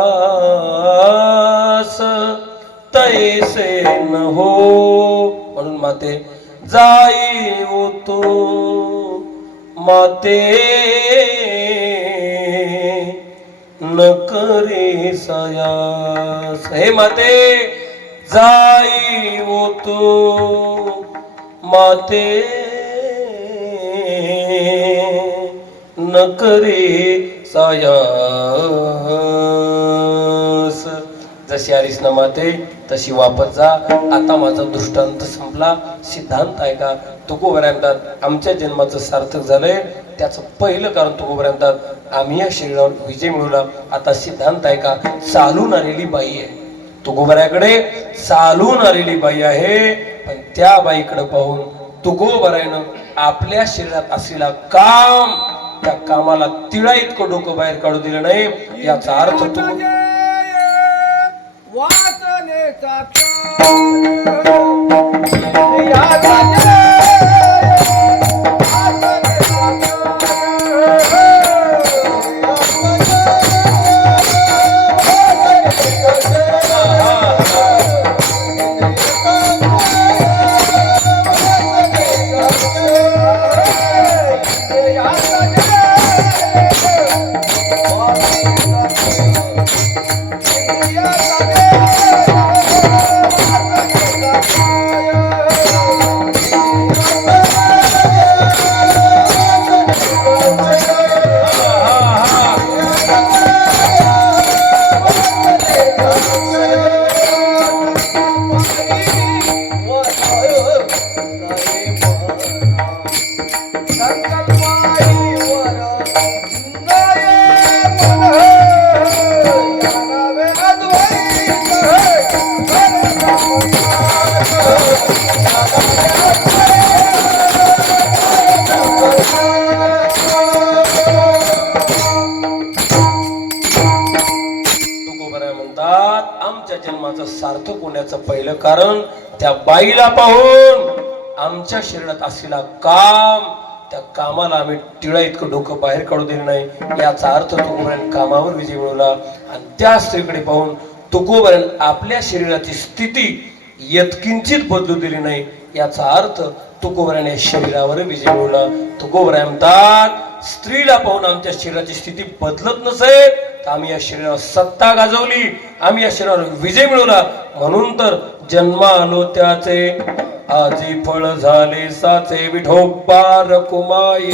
तैसे न हो. म्हणून माते जाई होतो माते न करे सयास. हे माते जाई होतो माते न करे सयास. जशी आलीस ना माते तशी वापस जा. आता माझा दृष्टांत संपला. सिद्धांत आहे का? तुकोबराय म्हणतात आमच्या जन्माचं सार्थक झालंय. त्याचं पहिलं कारण तुकोबराय म्हणतात आम्ही या शरीरावर विजय मिळवला. आता सिद्धांत आहे का? चालून आलेली बाई आहे. तुकोबरायाकडे चालून आलेली बाई आहे. पण त्या बाईकडे पाहून तुकोबरायनं आपल्या शरीरात असलेला काम त्या कामाला तिळा इतकं डोकं बाहेर काढू दिलं नाही याचा अर्थ तो आमच्या जन्माचं सार्थक होण्याचं पहिलं कारण त्या बाईला पाहून आमच्या शरीरात असलेला काम त्या कामाला आम्ही टिळा इतकं डोकं बाहेर काढू दिलं नाही याचा अर्थ तुकोबाराने कामावर विजय मिळवला आणि त्या स्त्रीकडे पाहून तुकोबाराने आपल्या शरीराची स्थिती यत्किंचित बदलू दिली नाही याचा अर्थ तुकोबाराने शरीरावर विजय मिळवला. तुकोबाराय म्हणतात स्त्रीला पाहून आमच्या शरीराची स्थिती बदलत नसेल तर आम्ही या शरीरावर सत्ता गाजवली, आम्ही या शरीरावर विजय मिळवला. म्हणून तर जन्म आलो त्याचे आजी फळ झाले साचे विठोबार कुमाई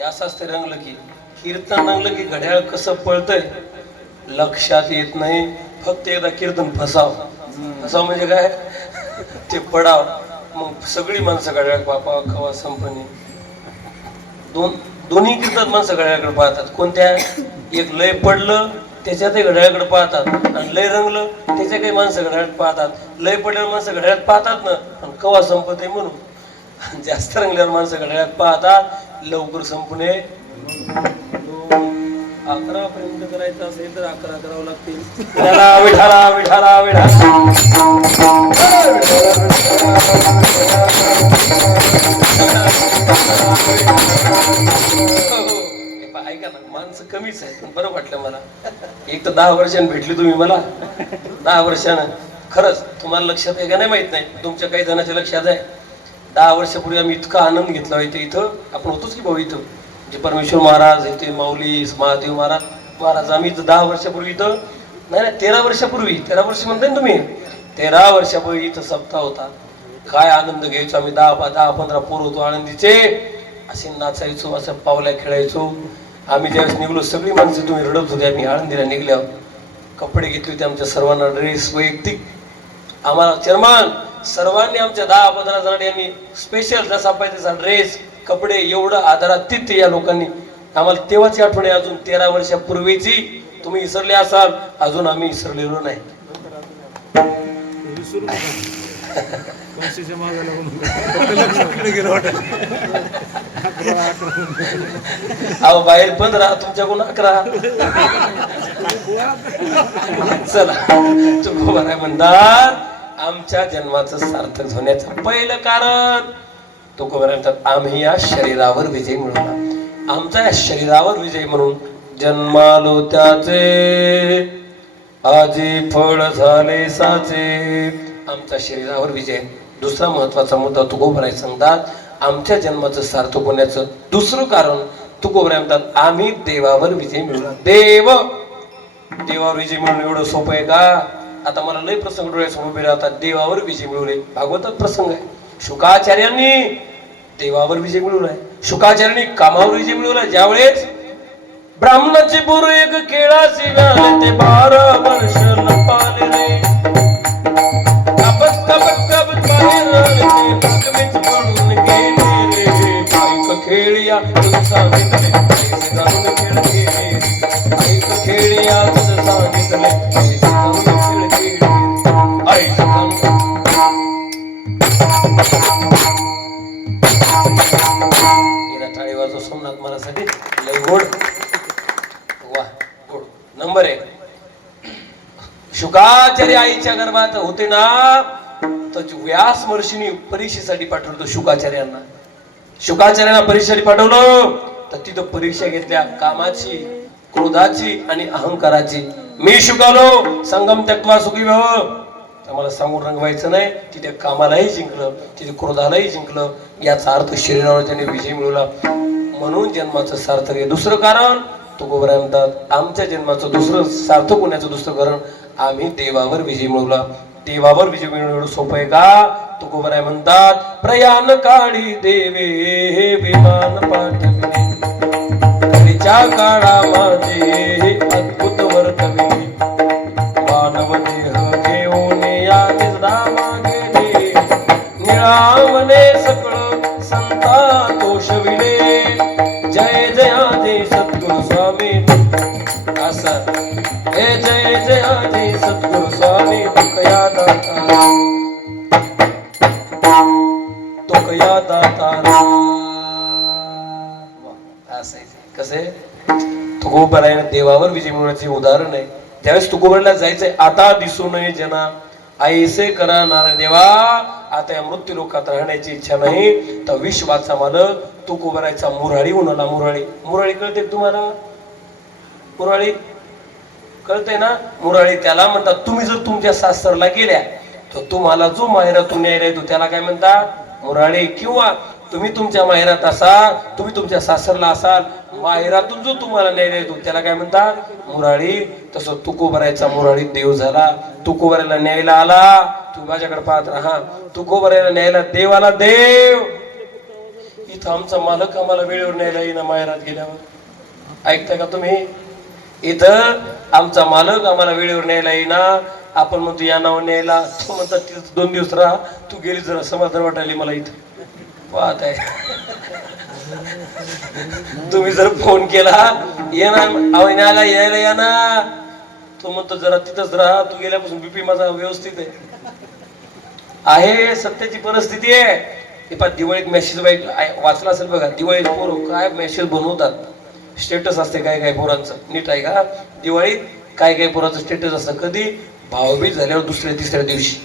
यासाच ते रंगलं की कीर्तन रंगलं की घड्याळ कसं पळतंय लक्षात येत नाही. फक्त एकदा कीर्तन फसाव म्हणजे काय ते पडाव मग सगळी माणसं घड्याळ बापा खवा संपणी दोन्ही कीर्तन माणसं घड्याळाकडे पाहतात. कोणत्या एक लय पडलं त्याच्यातही घड्याळाकडे पाहतात आणि लय रंगलं त्याच्या काही माणसं घड्याळात पाहतात. लय पडल्यावर माणसं घड्याळात पाहतात ना आणि कवा संपत म्हणून जास्त रंगल्यावर माणसं घड्याळात पाहतात. लवकर संपणे 11 पर्यंत करायचं असेल तर 11 करावं लागतील. विठाला विठाला विठाला विठाला ऐका ना माणसं कमीच आहे पण बरं वाटलं मला. एक तर 10 वर्षांनी भेटली तुम्ही मला 10 वर्षानं. खरंच तुम्हाला लक्षात आहे का नाही माहित नाही, तुमच्या काही जणांच्या लक्षात आहे. 10 वर्षापूर्वी आम्ही इतका आनंद घेतला होता. इथं आपण होतोच की भाऊ इथं जे परमेश्वर महाराज इथे माऊली महादेव महाराज आम्ही इथं 10 वर्षापूर्वी इथं नाही 13 वर्षापूर्वी 13 वर्ष म्हणताय ना तुम्ही 13 वर्षापूर्वी इथं सप्ताह होता. काय आनंद घ्यायचो आम्ही 10-15 पोर होतो आनंदीचे. असे नाचायचो असं पावल्या खेळायचो आम्ही. ज्यावेळेस निघलो सगळी माणसं तुम्ही रडत होते. आम्ही आळंदीला निघल्यावर कपडे घेतले होते आमच्या सर्वांना ड्रेस वैयक्तिक आम्हाला चेअरमन सर्वांनी आमच्या 10-15 जणांनी यांनी स्पेशल जसा पाहिजे तसा ड्रेस कपडे एवढं आदरातिथ्य या लोकांनी आम्हाला तेव्हाची आठवण आहे. अजून 13 वर्षापूर्वीची तुम्ही विसरले असाल, अजून आम्ही विसरलेलो नाही. अहो बाहेर 15 तुमच्याकडून 11. चला तुकोबा राय म्हणतात आमच्या जन्माचं सार्थक होण्याचं पहिलं कारण तुकोबा राय म्हणतात आम्ही या शरीरावर विजय मिळवला. आमचा या शरीरावर विजय म्हणून जन्मालो त्याचे आजी फळ झाले साचे. आमच्या शरीरावर विजय. दुसरा महत्वाचा मुद्दा तुकोबा राय सांगतात आमच्या जन्माचं सार्थक होण्याचं दुसरं कारण तुकोबा राय म्हणतात आम्ही देवावर विजय मिळवला. देवावर विजय मिळवणं एवढं सोपं आहे का? आता मला लय प्रसंग डोळ्यासमोर उभे राहतात. देवावर विजय मिळवले भागवतात प्रसंग आहे. शुकाचार्यांनी देवावर विजय मिळवलाय. शुकाचार्यांनी कामावर विजय पावलं ज्यावेळेस ब्राह्मणाची पोर एक केळाची गाले ते 12 वर्ष लपाले रे कापत कापत कापत बाहेर आले ते नागमेच म्हणून गेले रे ऐक खेळिया तुझं सांगितले पैसे घालून खेळ खेळे ऐक खेळिया तुझं सांगितले पैसे घालून खेळ खेळे ऐक टाळी वाजव सोमनाथ महाराजसाठी लय गोड वा गोड. नंबर 1 शुकाचार्य आईच्या गर्भात होते ना तर व्यास महर्षींनी परीक्षेसाठी पाठवलं शुकाचार्यांना. शुकाचार्यांना परीक्षेसाठी पाठवलं तर तिथं परीक्षा घेतल्या कामाची, क्रोधाची आणि अहंकाराची. मी शुकालो संगम त्यक्त्वा सुखी भव. आम्हाला सांगून रंगवायचं नाही. तिथे कामालाही जिंकलं, तिथे क्रोधालाही जिंकलं. याचा अर्थ शरीरावर त्याने विजय मिळवला. म्हणून जन्माचं सार्थक आहे. दुसरं कारण तुकोबा राय म्हणतात आमच्या जन्माचं दुसरं सार्थक होण्याचं दुसरं कारण आम्ही देवावर विजय मिळवला. देवावर विजय मिळवणं एवढं सोपं आहे का? तुकोबा राय म्हणतात प्रयाण काळी देवे हे विमान पाठविले कलीच्या काळा माझे अद्भुत वर्तविले मानव देह घेऊन या निजधामा गेले निळावने सकळ संता तोषविले जय जयाजी सद्गुरु स्वामी असा हे जय जयाजी सद्गुरु स्वामी तुकया दाता तुकया दाता असे कसे तुकोबा राय देवावर विजय मिळवण्याचे उदाहरण आहे. त्यावेळेस तुकोबाला जायचंय आता दिसू नये जना ऐसे करा नारायण देवा. आता या मृत्यू लोकात राहण्याची इच्छा नाही. तर विश्वाचा मालक तुकोबा रायचा मुराळी होणार. मुराळी कळते तुम्हाला? मुराळी कळते ना? मुराळी त्याला म्हणतात. तुम्ही जर तुमच्या सासरला गेल्या तर तुम्हाला जो माहेरातून न्यायला येतो त्याला काय म्हणतात? मुराळी. किंवा तुम्ही तुमच्या माहेरात असाल, तुम्ही तुमच्या सासरला असाल, माहेरातून जो तुम्हाला न्यायला येतो त्याला काय म्हणतात? मुराळी. तसं तुकोबा रायचा मुराळी देव झाला. तुकोबा रायला न्यायला आला. तुम्ही माझ्याकडे पाहत राहा. तुकोबा रायला न्यायला देव आला. देव इथं आमचा मालक आम्हाला वेळेवर न्यायला येईना माहेरात गेल्यावर. ऐकताय का तुम्ही? इथं आमचा मालक आम्हाला वेळेवर न्यायला येईना. आपण म्हणतो या नाव न्यायला. तो म्हणतात तिथं 2 दिवस राहा. तू गेली जरा समाधान वाटायली मला इथं. पाहत आहे तुम्ही जर फोन केला येणार यायला या ना. तो म्हणतो जरा तिथंच राहा. तू गेल्यापासून बीपी माझा व्यवस्थित आहे. सत्याची परिस्थिती आहे. हे पा दिवाळीत मेसेज वाचला असेल बघा. दिवाळीत पोर काय मेसेज बनवतात. स्टेटस असते काय काय पोरांचं. नीट आहे का? दिवाळीत काय काय पोरांचं स्टेटस असतं. कधी? भाऊबीज झाल्यावर दुसऱ्या तिसऱ्या दिवशी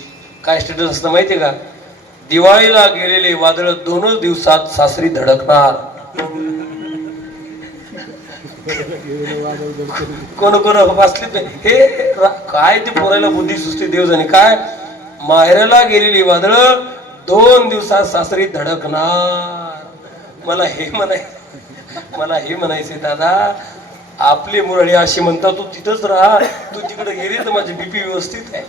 काय स्टेटस असतं माहितीये का? दिवाळीला गेलेले वादळ 2 दिवसात सासरी धडकणार. कोण कोण वाचले हे काय ते पोरायला बुद्धी सुस्ती देवजानी काय. माहेराला गेलेली वादळ 2 दिवसात सासरी धडकणार. मला हे म्हणायचे दादा आपली मुरळी अशी म्हणतात तू तिथंच राहा. तू तिकडे गेली तर माझी बीपी व्यवस्थित आहे.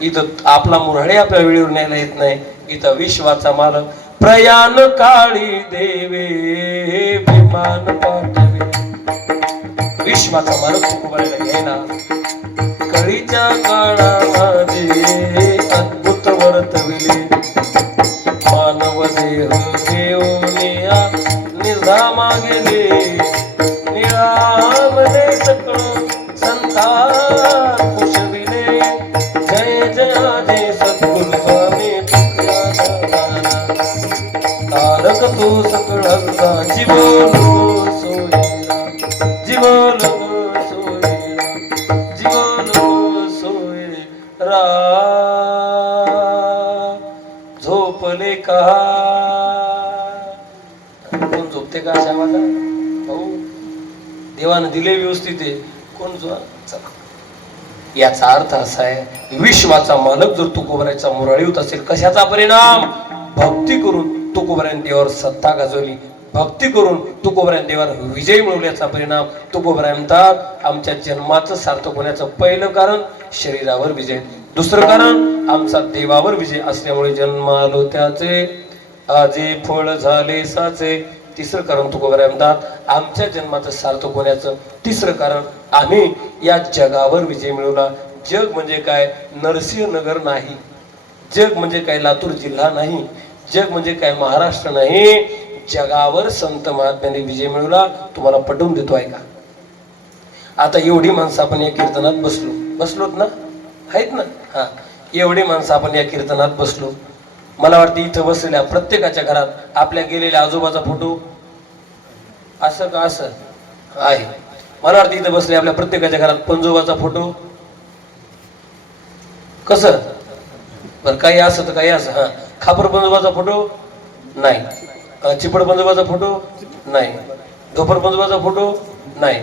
इथं आपला मुरळी आपल्या वेळेवर न्यायला येत नाही. इथं विश्वाचा मालक प्रयाण काळी देवे विमान पाठवे. विश्वाचा मालक तुकोबाला घ्यायला कळीच्या काळामध्ये अद्भुत वर्तविले मानव देह घेऊनिया निजामा गेले निळामने सकळ संता खुशविले जय जय सद्गुरु स्वामी तुकाराम तारक तो सकळांचा जीवन सोयरा जीवन सोयरा जीवन सोयरा झोपले का कोण झोपते का अशा आवाजा भाऊ देवानं दिले व्यवस्थित आहे कोण चला याचा अर्थ असा आहे विश्वाचा मालक जर तुकोबरायचा मुराळी होत असेल कशाचा परिणाम भक्ती करून तुकोबरायन देवावर सत्ता गाजवली भक्ती करून तुकोबरायन देवावर विजय मिळवल्याचा परिणाम तुकोबराय म्हणतात आमच्या जन्माचं सार्थक होण्याचं पहिलं कारण शरीरावर विजय दुसरं कारण आमचा देवावर विजय असल्यामुळे जन्मालो त्याचे आजे फळ झाले साचे तिसरं कारण तुकोबराय म्हणतात आमच्या जन्माचं सार्थक होण्याचं तिसरं कारण आम्ही या जगावर विजय मिळवला जग म्हणजे काय नरसिंहनगर नाही जग म्हणजे काय लातूर जिल्हा नाही जग म्हणजे काय महाराष्ट्र नाही जगावर संत महात्म्याने विजय मिळवला तुम्हाला पटवून देतो आहे का आता एवढी माणसं आपण या कीर्तनात बसलोत ना आहेत ना हा एवढी माणसं आपण या कीर्तनात बसलो मला वाटतं इथं बसलेल्या प्रत्येकाच्या घरात आपल्या गेलेल्या आजोबाचा फोटो असं का असं आहे मला वाटतं इथं बसले आपल्या प्रत्येकाच्या घरात पंजोबाचा फोटो कसं बरं काही असं तर काही असं हा खापर पंजोबाचा फोटो नाही चिपड पंजोबाचा फोटो नाही धोपर पंजोबाचा फोटो नाही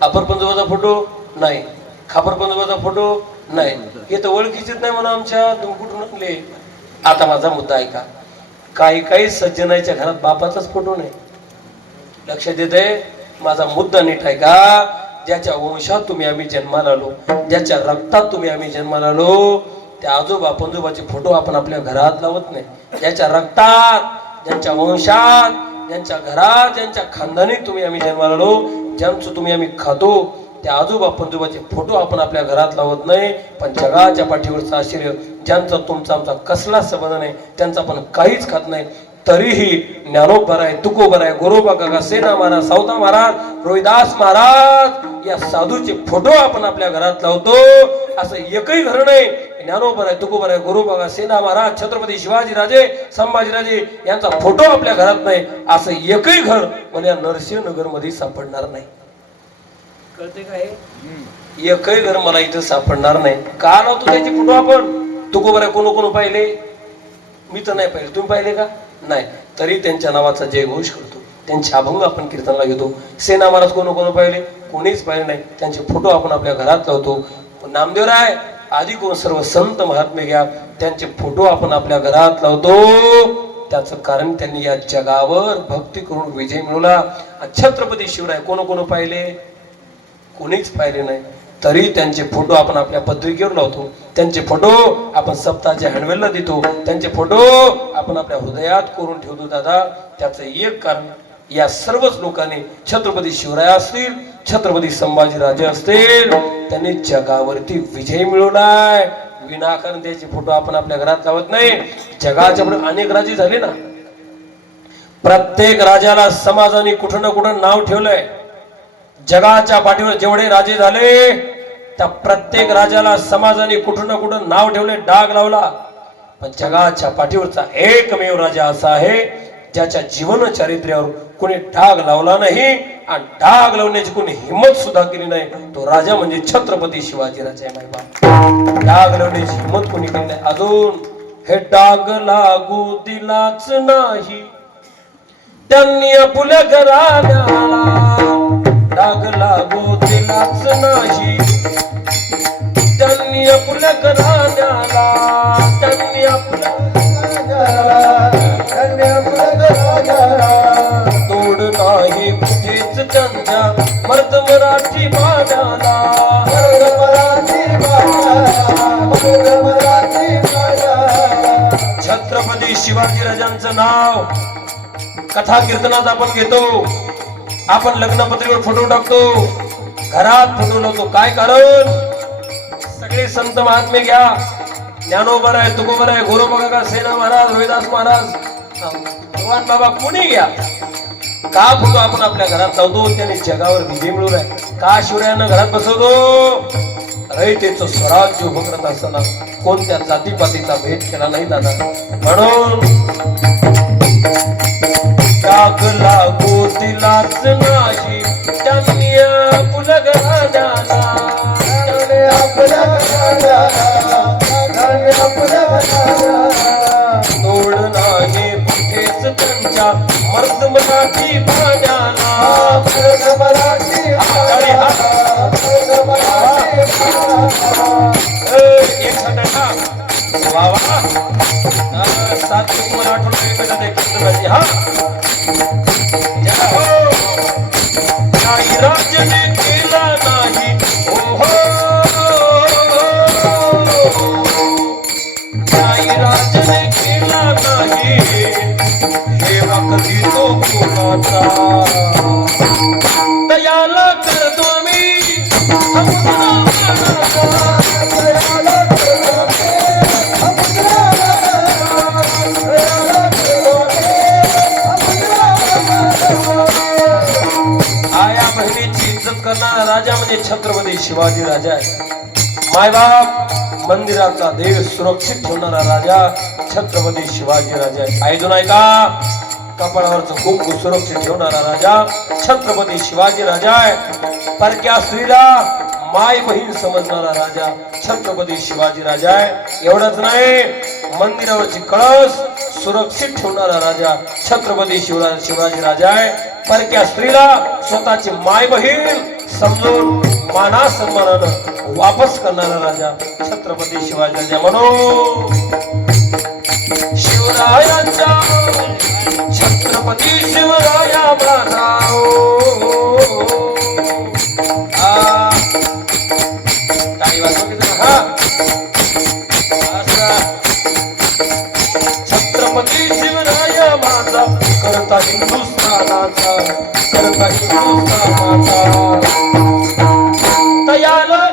अपर पंजोबाचा फोटो नाही खापर पंजोबाचा फोटो नाही हे तर ओळखीचेच नाही म्हणा आमच्या कुठून आणले आता माझा मुद्दा ऐका काही काही सज्जनाच्या घरात बापाचाच फोटो नाही लक्षात येते माझा मुद्दा नीट आहे का ज्याच्या वंशात तुम्ही आम्ही जन्माला आलो ज्याच्या रक्तात तुम्ही आम्ही जन्माला आलो त्या आजोबा पंजोबाचे फोटो आपण आपल्या घरात लावत नाही ज्याच्या रक्तात ज्यांच्या वंशात ज्यांच्या घरात ज्यांच्या खानदानीत तुम्ही आम्ही जन्माला आलो ज्यांचं तुम्ही आम्ही खातो त्या आजोबा पंजोबाचे फोटो आपण आपल्या घरात लावत नाही पण जगाच्या पाठीवरचं आश्चर्य ज्यांचा तुमचा आमचा कसला संबंध नाही त्यांचा आपण काहीच खात नाही तरीही ज्ञानोबा आहे तुकोबा आहे गोरोबा काका सेना महाराज सावता महाराज रोहिदास महाराज या साधूचे फोटो आपण आपल्या घरात लावतो असं एकही घर नाही ज्ञानोबा आहे तुकोबा आहे गोरोबा काका सेना महाराज छत्रपती शिवाजी राजे संभाजीराजे यांचा फोटो आपल्या घरात नाही असं एकही घर म्हणजे नरसिंहनगर मध्ये सापडणार नाही कळते काय एकही घर मला इथं सापडणार नाही का लावतो त्याचे फोटो आपण तुकोबा आहे कोण पाहिले मी तर नाही पाहिले तुम्ही पाहिले का नाही तरी त्यांच्या नावाचा जयघोष करतो त्यांचे अभंग आपण कीर्तनला घेतो सेना महाराज कोण पाहिले कोणीच पाहिले नाही त्यांचे फोटो आपण आपल्या घरात लावतो नामदेवराय आधी कोण सर्व संत महात्मे घ्या त्यांचे फोटो आपण आपल्या घरात लावतो त्याचं कारण त्यांनी या जगावर भक्ती करून विजय मिळवला छत्रपती शिवराय कोण पाहिले कोणीच पाहिले नाही तरी त्यांचे फोटो आपण आपल्या पत्रिकेवर लावतो त्यांचे फोटो आपण सप्ताहाच्या हँडवेलला देतो त्यांचे फोटो आपण आपल्या हृदयात करून ठेवतो दादा त्याचं एक कारण या सर्वच लोकांनी छत्रपती शिवराय असतील छत्रपती संभाजीराजे असतील त्यांनी जगावरती विजय मिळवलाय विनाकारण त्याचे फोटो आपण आपल्या घरात लावत नाही जगाच्या पुढे अनेक राजे झाले ना प्रत्येक राजाला समाजाने कुठं ना कुठं नाव ठेवलंय जगाच्या पाठीवर जेवढे राजे झाले त्या प्रत्येक राजाला समाजाने कुठं ना कुठं नाव ठेवले डाग लावला पण जगाच्या पाठीवरचा एकमेव राजा असा आहे ज्याच्या जीवन चारित्र्यावर कोणी डाग लावला नाही आणि डाग लावण्याची कोणी हिंमत सुद्धा केली नाही तो राजा म्हणजे छत्रपती शिवाजीराजे मायबा डाग लावण्याची हिंमत कोणी केली नाही अजून हे डाग लागू दिलाच नाही त्यांनी आपल्या घराण्याला डाग लागू दिलाच नाही त्यांनी आपल्या घराण्याला त्यांनी आपल्या तोड नाही कुठेच त्यांच्या मर्द मराठी बाणाला छत्रपती शिवाजीराजांचं नाव कथा कीर्तनात आपण घेतो आपण लग्नपत्रिकेवर फोटो टाकतो घरात फोटो लावतो काय कारण सगळे संत महात्मे घ्या ज्ञानोबर आहे, तुकोबर आहे, गुरुबगा सेना महाराज, रोहिदास महाराज, भगवान बाबा कुणी घ्या. का फुटो आपण आपल्या घरात लावतो, त्याने जगावर विजय मिळवून आहे. का शिवरायांना घरात बसवतो, रयतेचं स्वराज्य उभं करत असताना कोणत्या जातीपातीचा भेद केला नाही दादा. म्हणून टाक लागो तिलाच नाही त्यांनी पुलग राजाला, तोड नाही कुठेच त्यांच्या मर्द मराठी भाण्याला. एक सटका वा सात तुम्हाला आठवण हा काही राज्याने केला नाही काही राज्याने केला नाही हेवा कधी तो कोणाचा दयाला करतो मी आया बहिणीची इज्जत करणारा राजा म्हणजे छत्रपती शिवाजी राजा आहे. मायबाप मंदिराचा देव सुरक्षित ठेवणारा राजा छत्रपती शिवाजी राजा आहे. ऐकून ऐका, कपाळावरचं कुंकू सुरक्षित ठेवणारा राजा छत्रपती शिवाजी राजा आहे. परक्या स्त्रीला माय बहीण समजणारा राजा छत्रपती शिवाजी राजा आहे. एवढंच नाही, मंदिरावरची कळस सुरक्षित ठेवणारा राजा छत्रपती शिवाजी राजा आहे. परक्या स्त्रीला स्वतःची माय बहीण समजून माना सन्मानानं वापस करणारा राजा छत्रपती शिवाजी राजा. म्हणून शिवरायांच्या छत्रपती शिवराया माझा टाळी वाजवा हा. छत्रपती शिवराया माझा करता हिंदुस्थानाचा, करता हिंदुस्थानाचा तयाला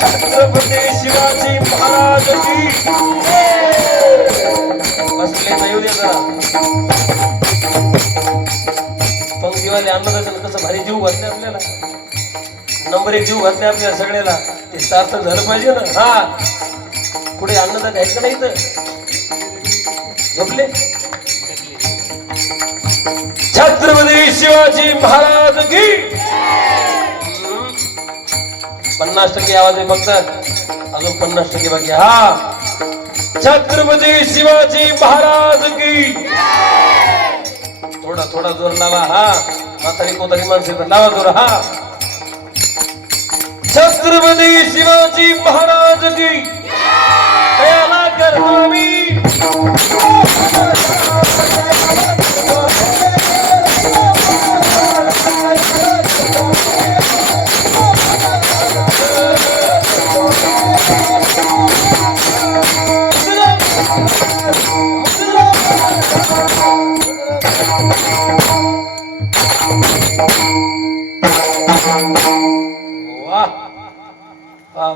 छत्रपती शिवाजी महाराज की बसले तर येऊ दे जरा. पंक्तीवाले अन्नदाते कसं भारी जीव घातले आपल्याला, नंबर एक जीव घातले आपल्याला सगळ्याला, ते सार्थक झालं पाहिजे ना. हा कुठे अन्नदाते आहेत का नाही तर झोपले. छत्रपती शिवाजी महाराज की 50% आवाज आहे फक्त, अजून 50% बाकी. हा छत्रपती शिवाजी महाराज की थोडा थोडा जोर लावा. हा म्हातारी कोतारी माणसं लावा जोर. हा छत्रपती शिवाजी महाराज की दयाला करतो मी.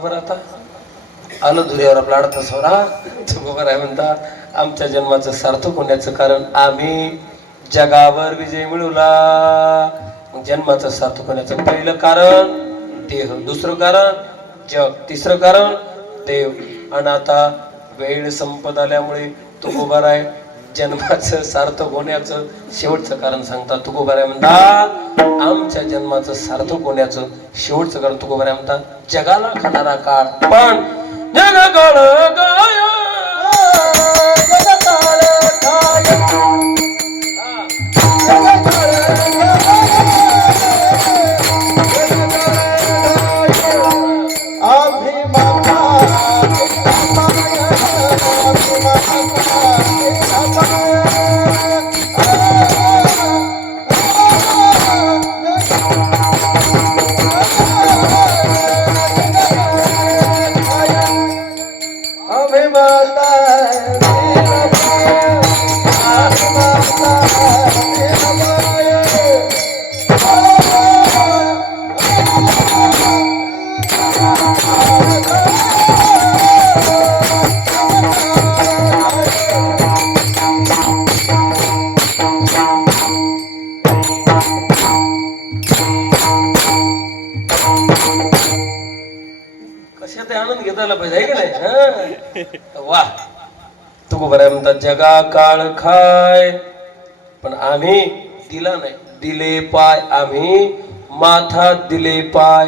बरं आता आलं धुऱ्यावर आपला अडता सोरा बरोबर आहे. म्हणता आमच्या जन्माचं सार्थक होण्याचं कारण आम्ही जगावर विजय मिळवला. जन्माचं सार्थक होण्याचं पहिलं कारण देह, दुसरं कारण जग, तिसरं कारण देव. आणि आता वेळ संपत आल्यामुळे तुकोबार आहे जन्माचं सार्थक होण्याचं शेवटचं कारण सांगतात. तुकोबार आहे म्हणतात आमच्या जन्माचं सार्थक होण्याचं शेवटचं कारण तुकोबार आहे म्हणतात जगाला खाणारा काळ पण जग काळ गाय झालं पाहिजे आहे की नाही? वा तुकोबराय म्हणतात जगा काळ खाय पण आम्ही दिला नाही, दिले पाय आम्ही माथा दिले पाय,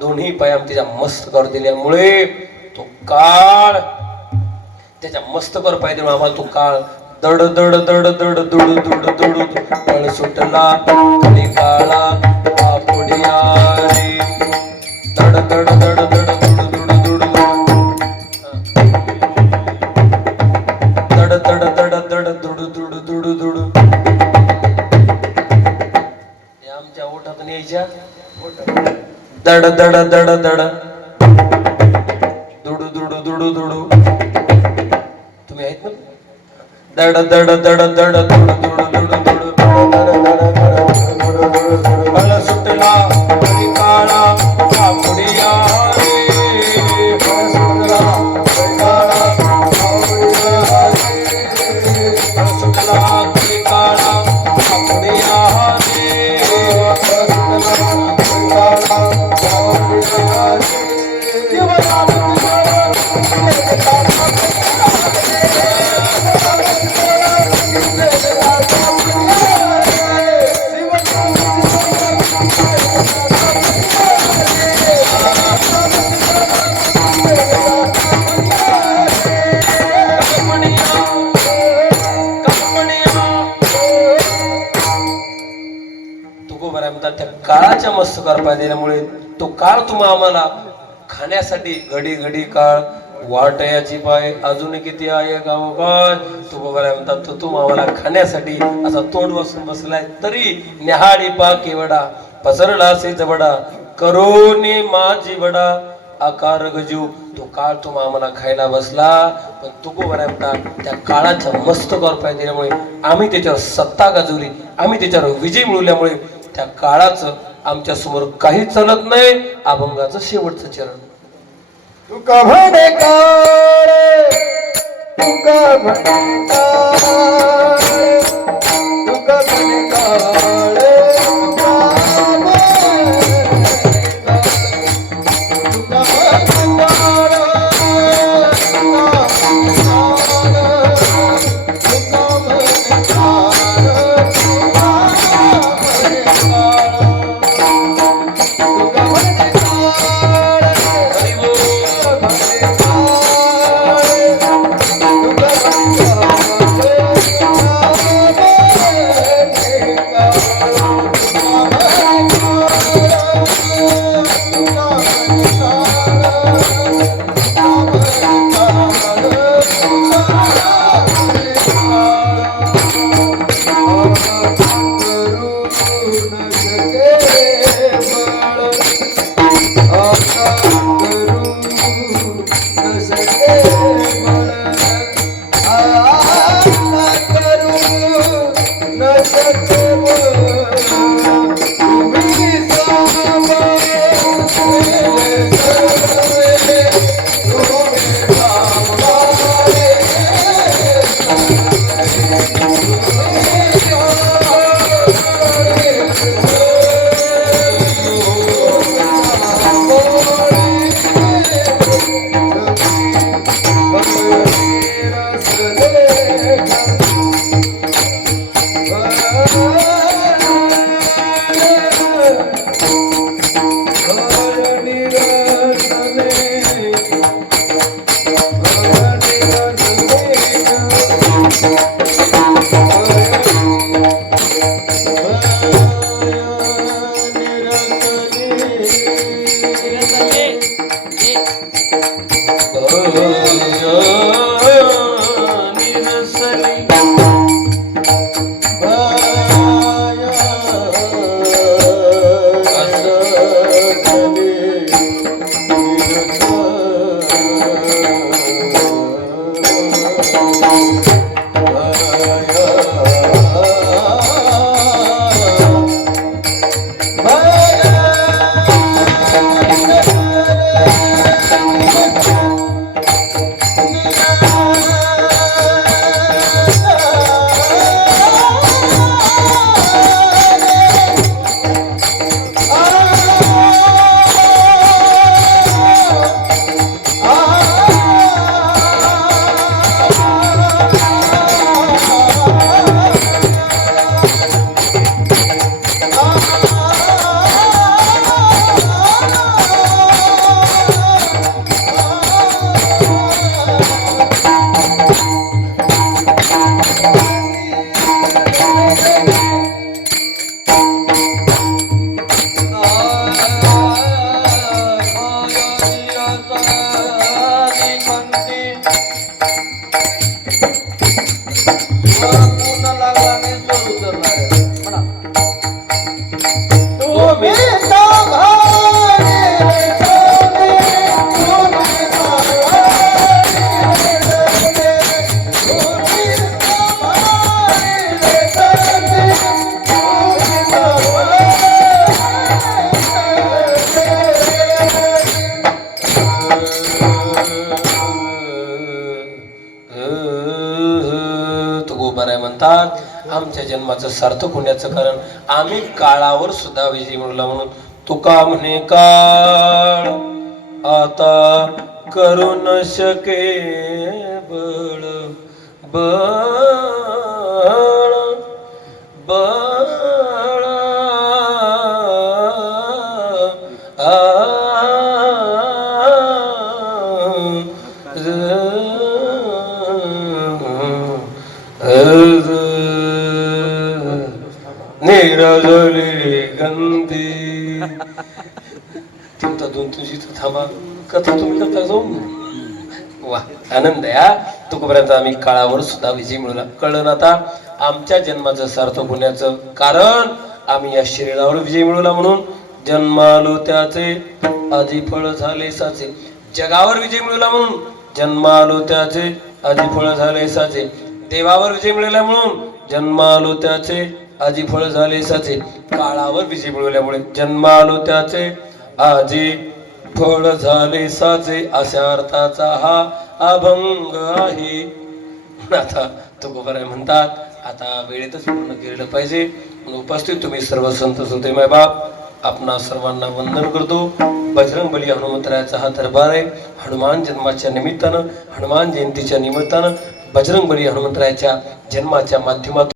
दोन्ही पाय आम्ही त्याच्या मस्तकावर दिल्यामुळे तो काळ त्याच्या मस्तकावर पाय देऊन आम्हाला तो काळ दड दड दड दड दुड दुड दुड तळ सुटला खाली काळा पुढिया रे दड दड दड दड दुड दुड दुड दड दड दड दड दुड दुड दुड दुड या आमच्या ओठातून यायच्या दड दड दड दड दुड दुड दुड दुड तुम्ही आहेत ना दड दड दड दड दुड दुड दुड दुड बळ सुटला हरी काळा पुढिया रे बळ सुटला हरी काळा पुढिया रे बळ सुटला हरी काळा पुढिया रे बळ सुटला हरी काळा पुढिया रे जीवनात त्या काळाच्या मस्तकावर पाय दिल्यामुळे तो काळ तुम्हा आम्हाला खाण्यासाठी घडी घडी काळ वाटयाची पाय अजून किती आहे गाव काय तू बघायला म्हणतात तो तू आम्हाला खाण्यासाठी असा तोंड वासून बसलाय तरी निहाळी पा केवडा पसरला असे जबडा करोनी माझी वडा आकार गजू तो काळ तुम्हा आम्हाला खायला बसला पण तू बघायला म्हणतात त्या काळाच्या मस्तकावर पाय दिल्यामुळे आम्ही त्याच्यावर सत्ता गाजवली, आम्ही त्याच्यावर विजय मिळवल्यामुळे त्या काळाचं आमच्या समोर काही चालत नाही. अभंगाचं शेवटचं चरण तुका म्हणे काळ तुका म्हणे काळ तुका म्हणे काळ मला पूर्ण लागला नाही सोड उतरणार म्हणा तुम्ही तुकोबाराय म्हणतात आमच्या जन्माचं सार्थक होण्याचं कारण आम्ही काळावर सुद्धा विजय मिळवला म्हणून तुका म्हणे काळ आता करू न शके बळ बळ बळ निरजली गंधी तुमचा दोन तुझी थांबा कथा तुम्ही करता जाऊन वा आनंद आहे हा तुकोपर्यंत आम्ही काळावर सुद्धा विजय मिळवला कळलं ना आता आमच्या जन्माचं सार्थक होण्याचं कारण आम्ही या शरीरावर विजय मिळवला म्हणून जन्मालो त्याचे आधी फळ झाले साचे जगावर विजय मिळवला म्हणून जन्मालो त्याचे आधी फळ झाले साचे देवावर विजय मिळवला म्हणून जन्मालो त्याचे आधी फळ झाले साचे काळावर विजय मिळवल्यामुळे जन्मालो त्याचे आधी फळ झाले साचे अशा अर्थाचा हा अभंग आहे. आता तुकोबाराय म्हणतात आता वेळेतच पूर्ण केलं पाहिजे म्हणून उपस्थित तुम्ही सर्व संत श्रोते माय बाप आपणा सर्वांना वंदन करतो. बजरंग बली हनुमंतरायाचा हा दरबार आहे. हनुमान जन्माच्या निमित्तानं हनुमान जयंतीच्या निमित्तानं बजरंग बली हनुमंतरायाच्या जन्माच्या माध्यमातून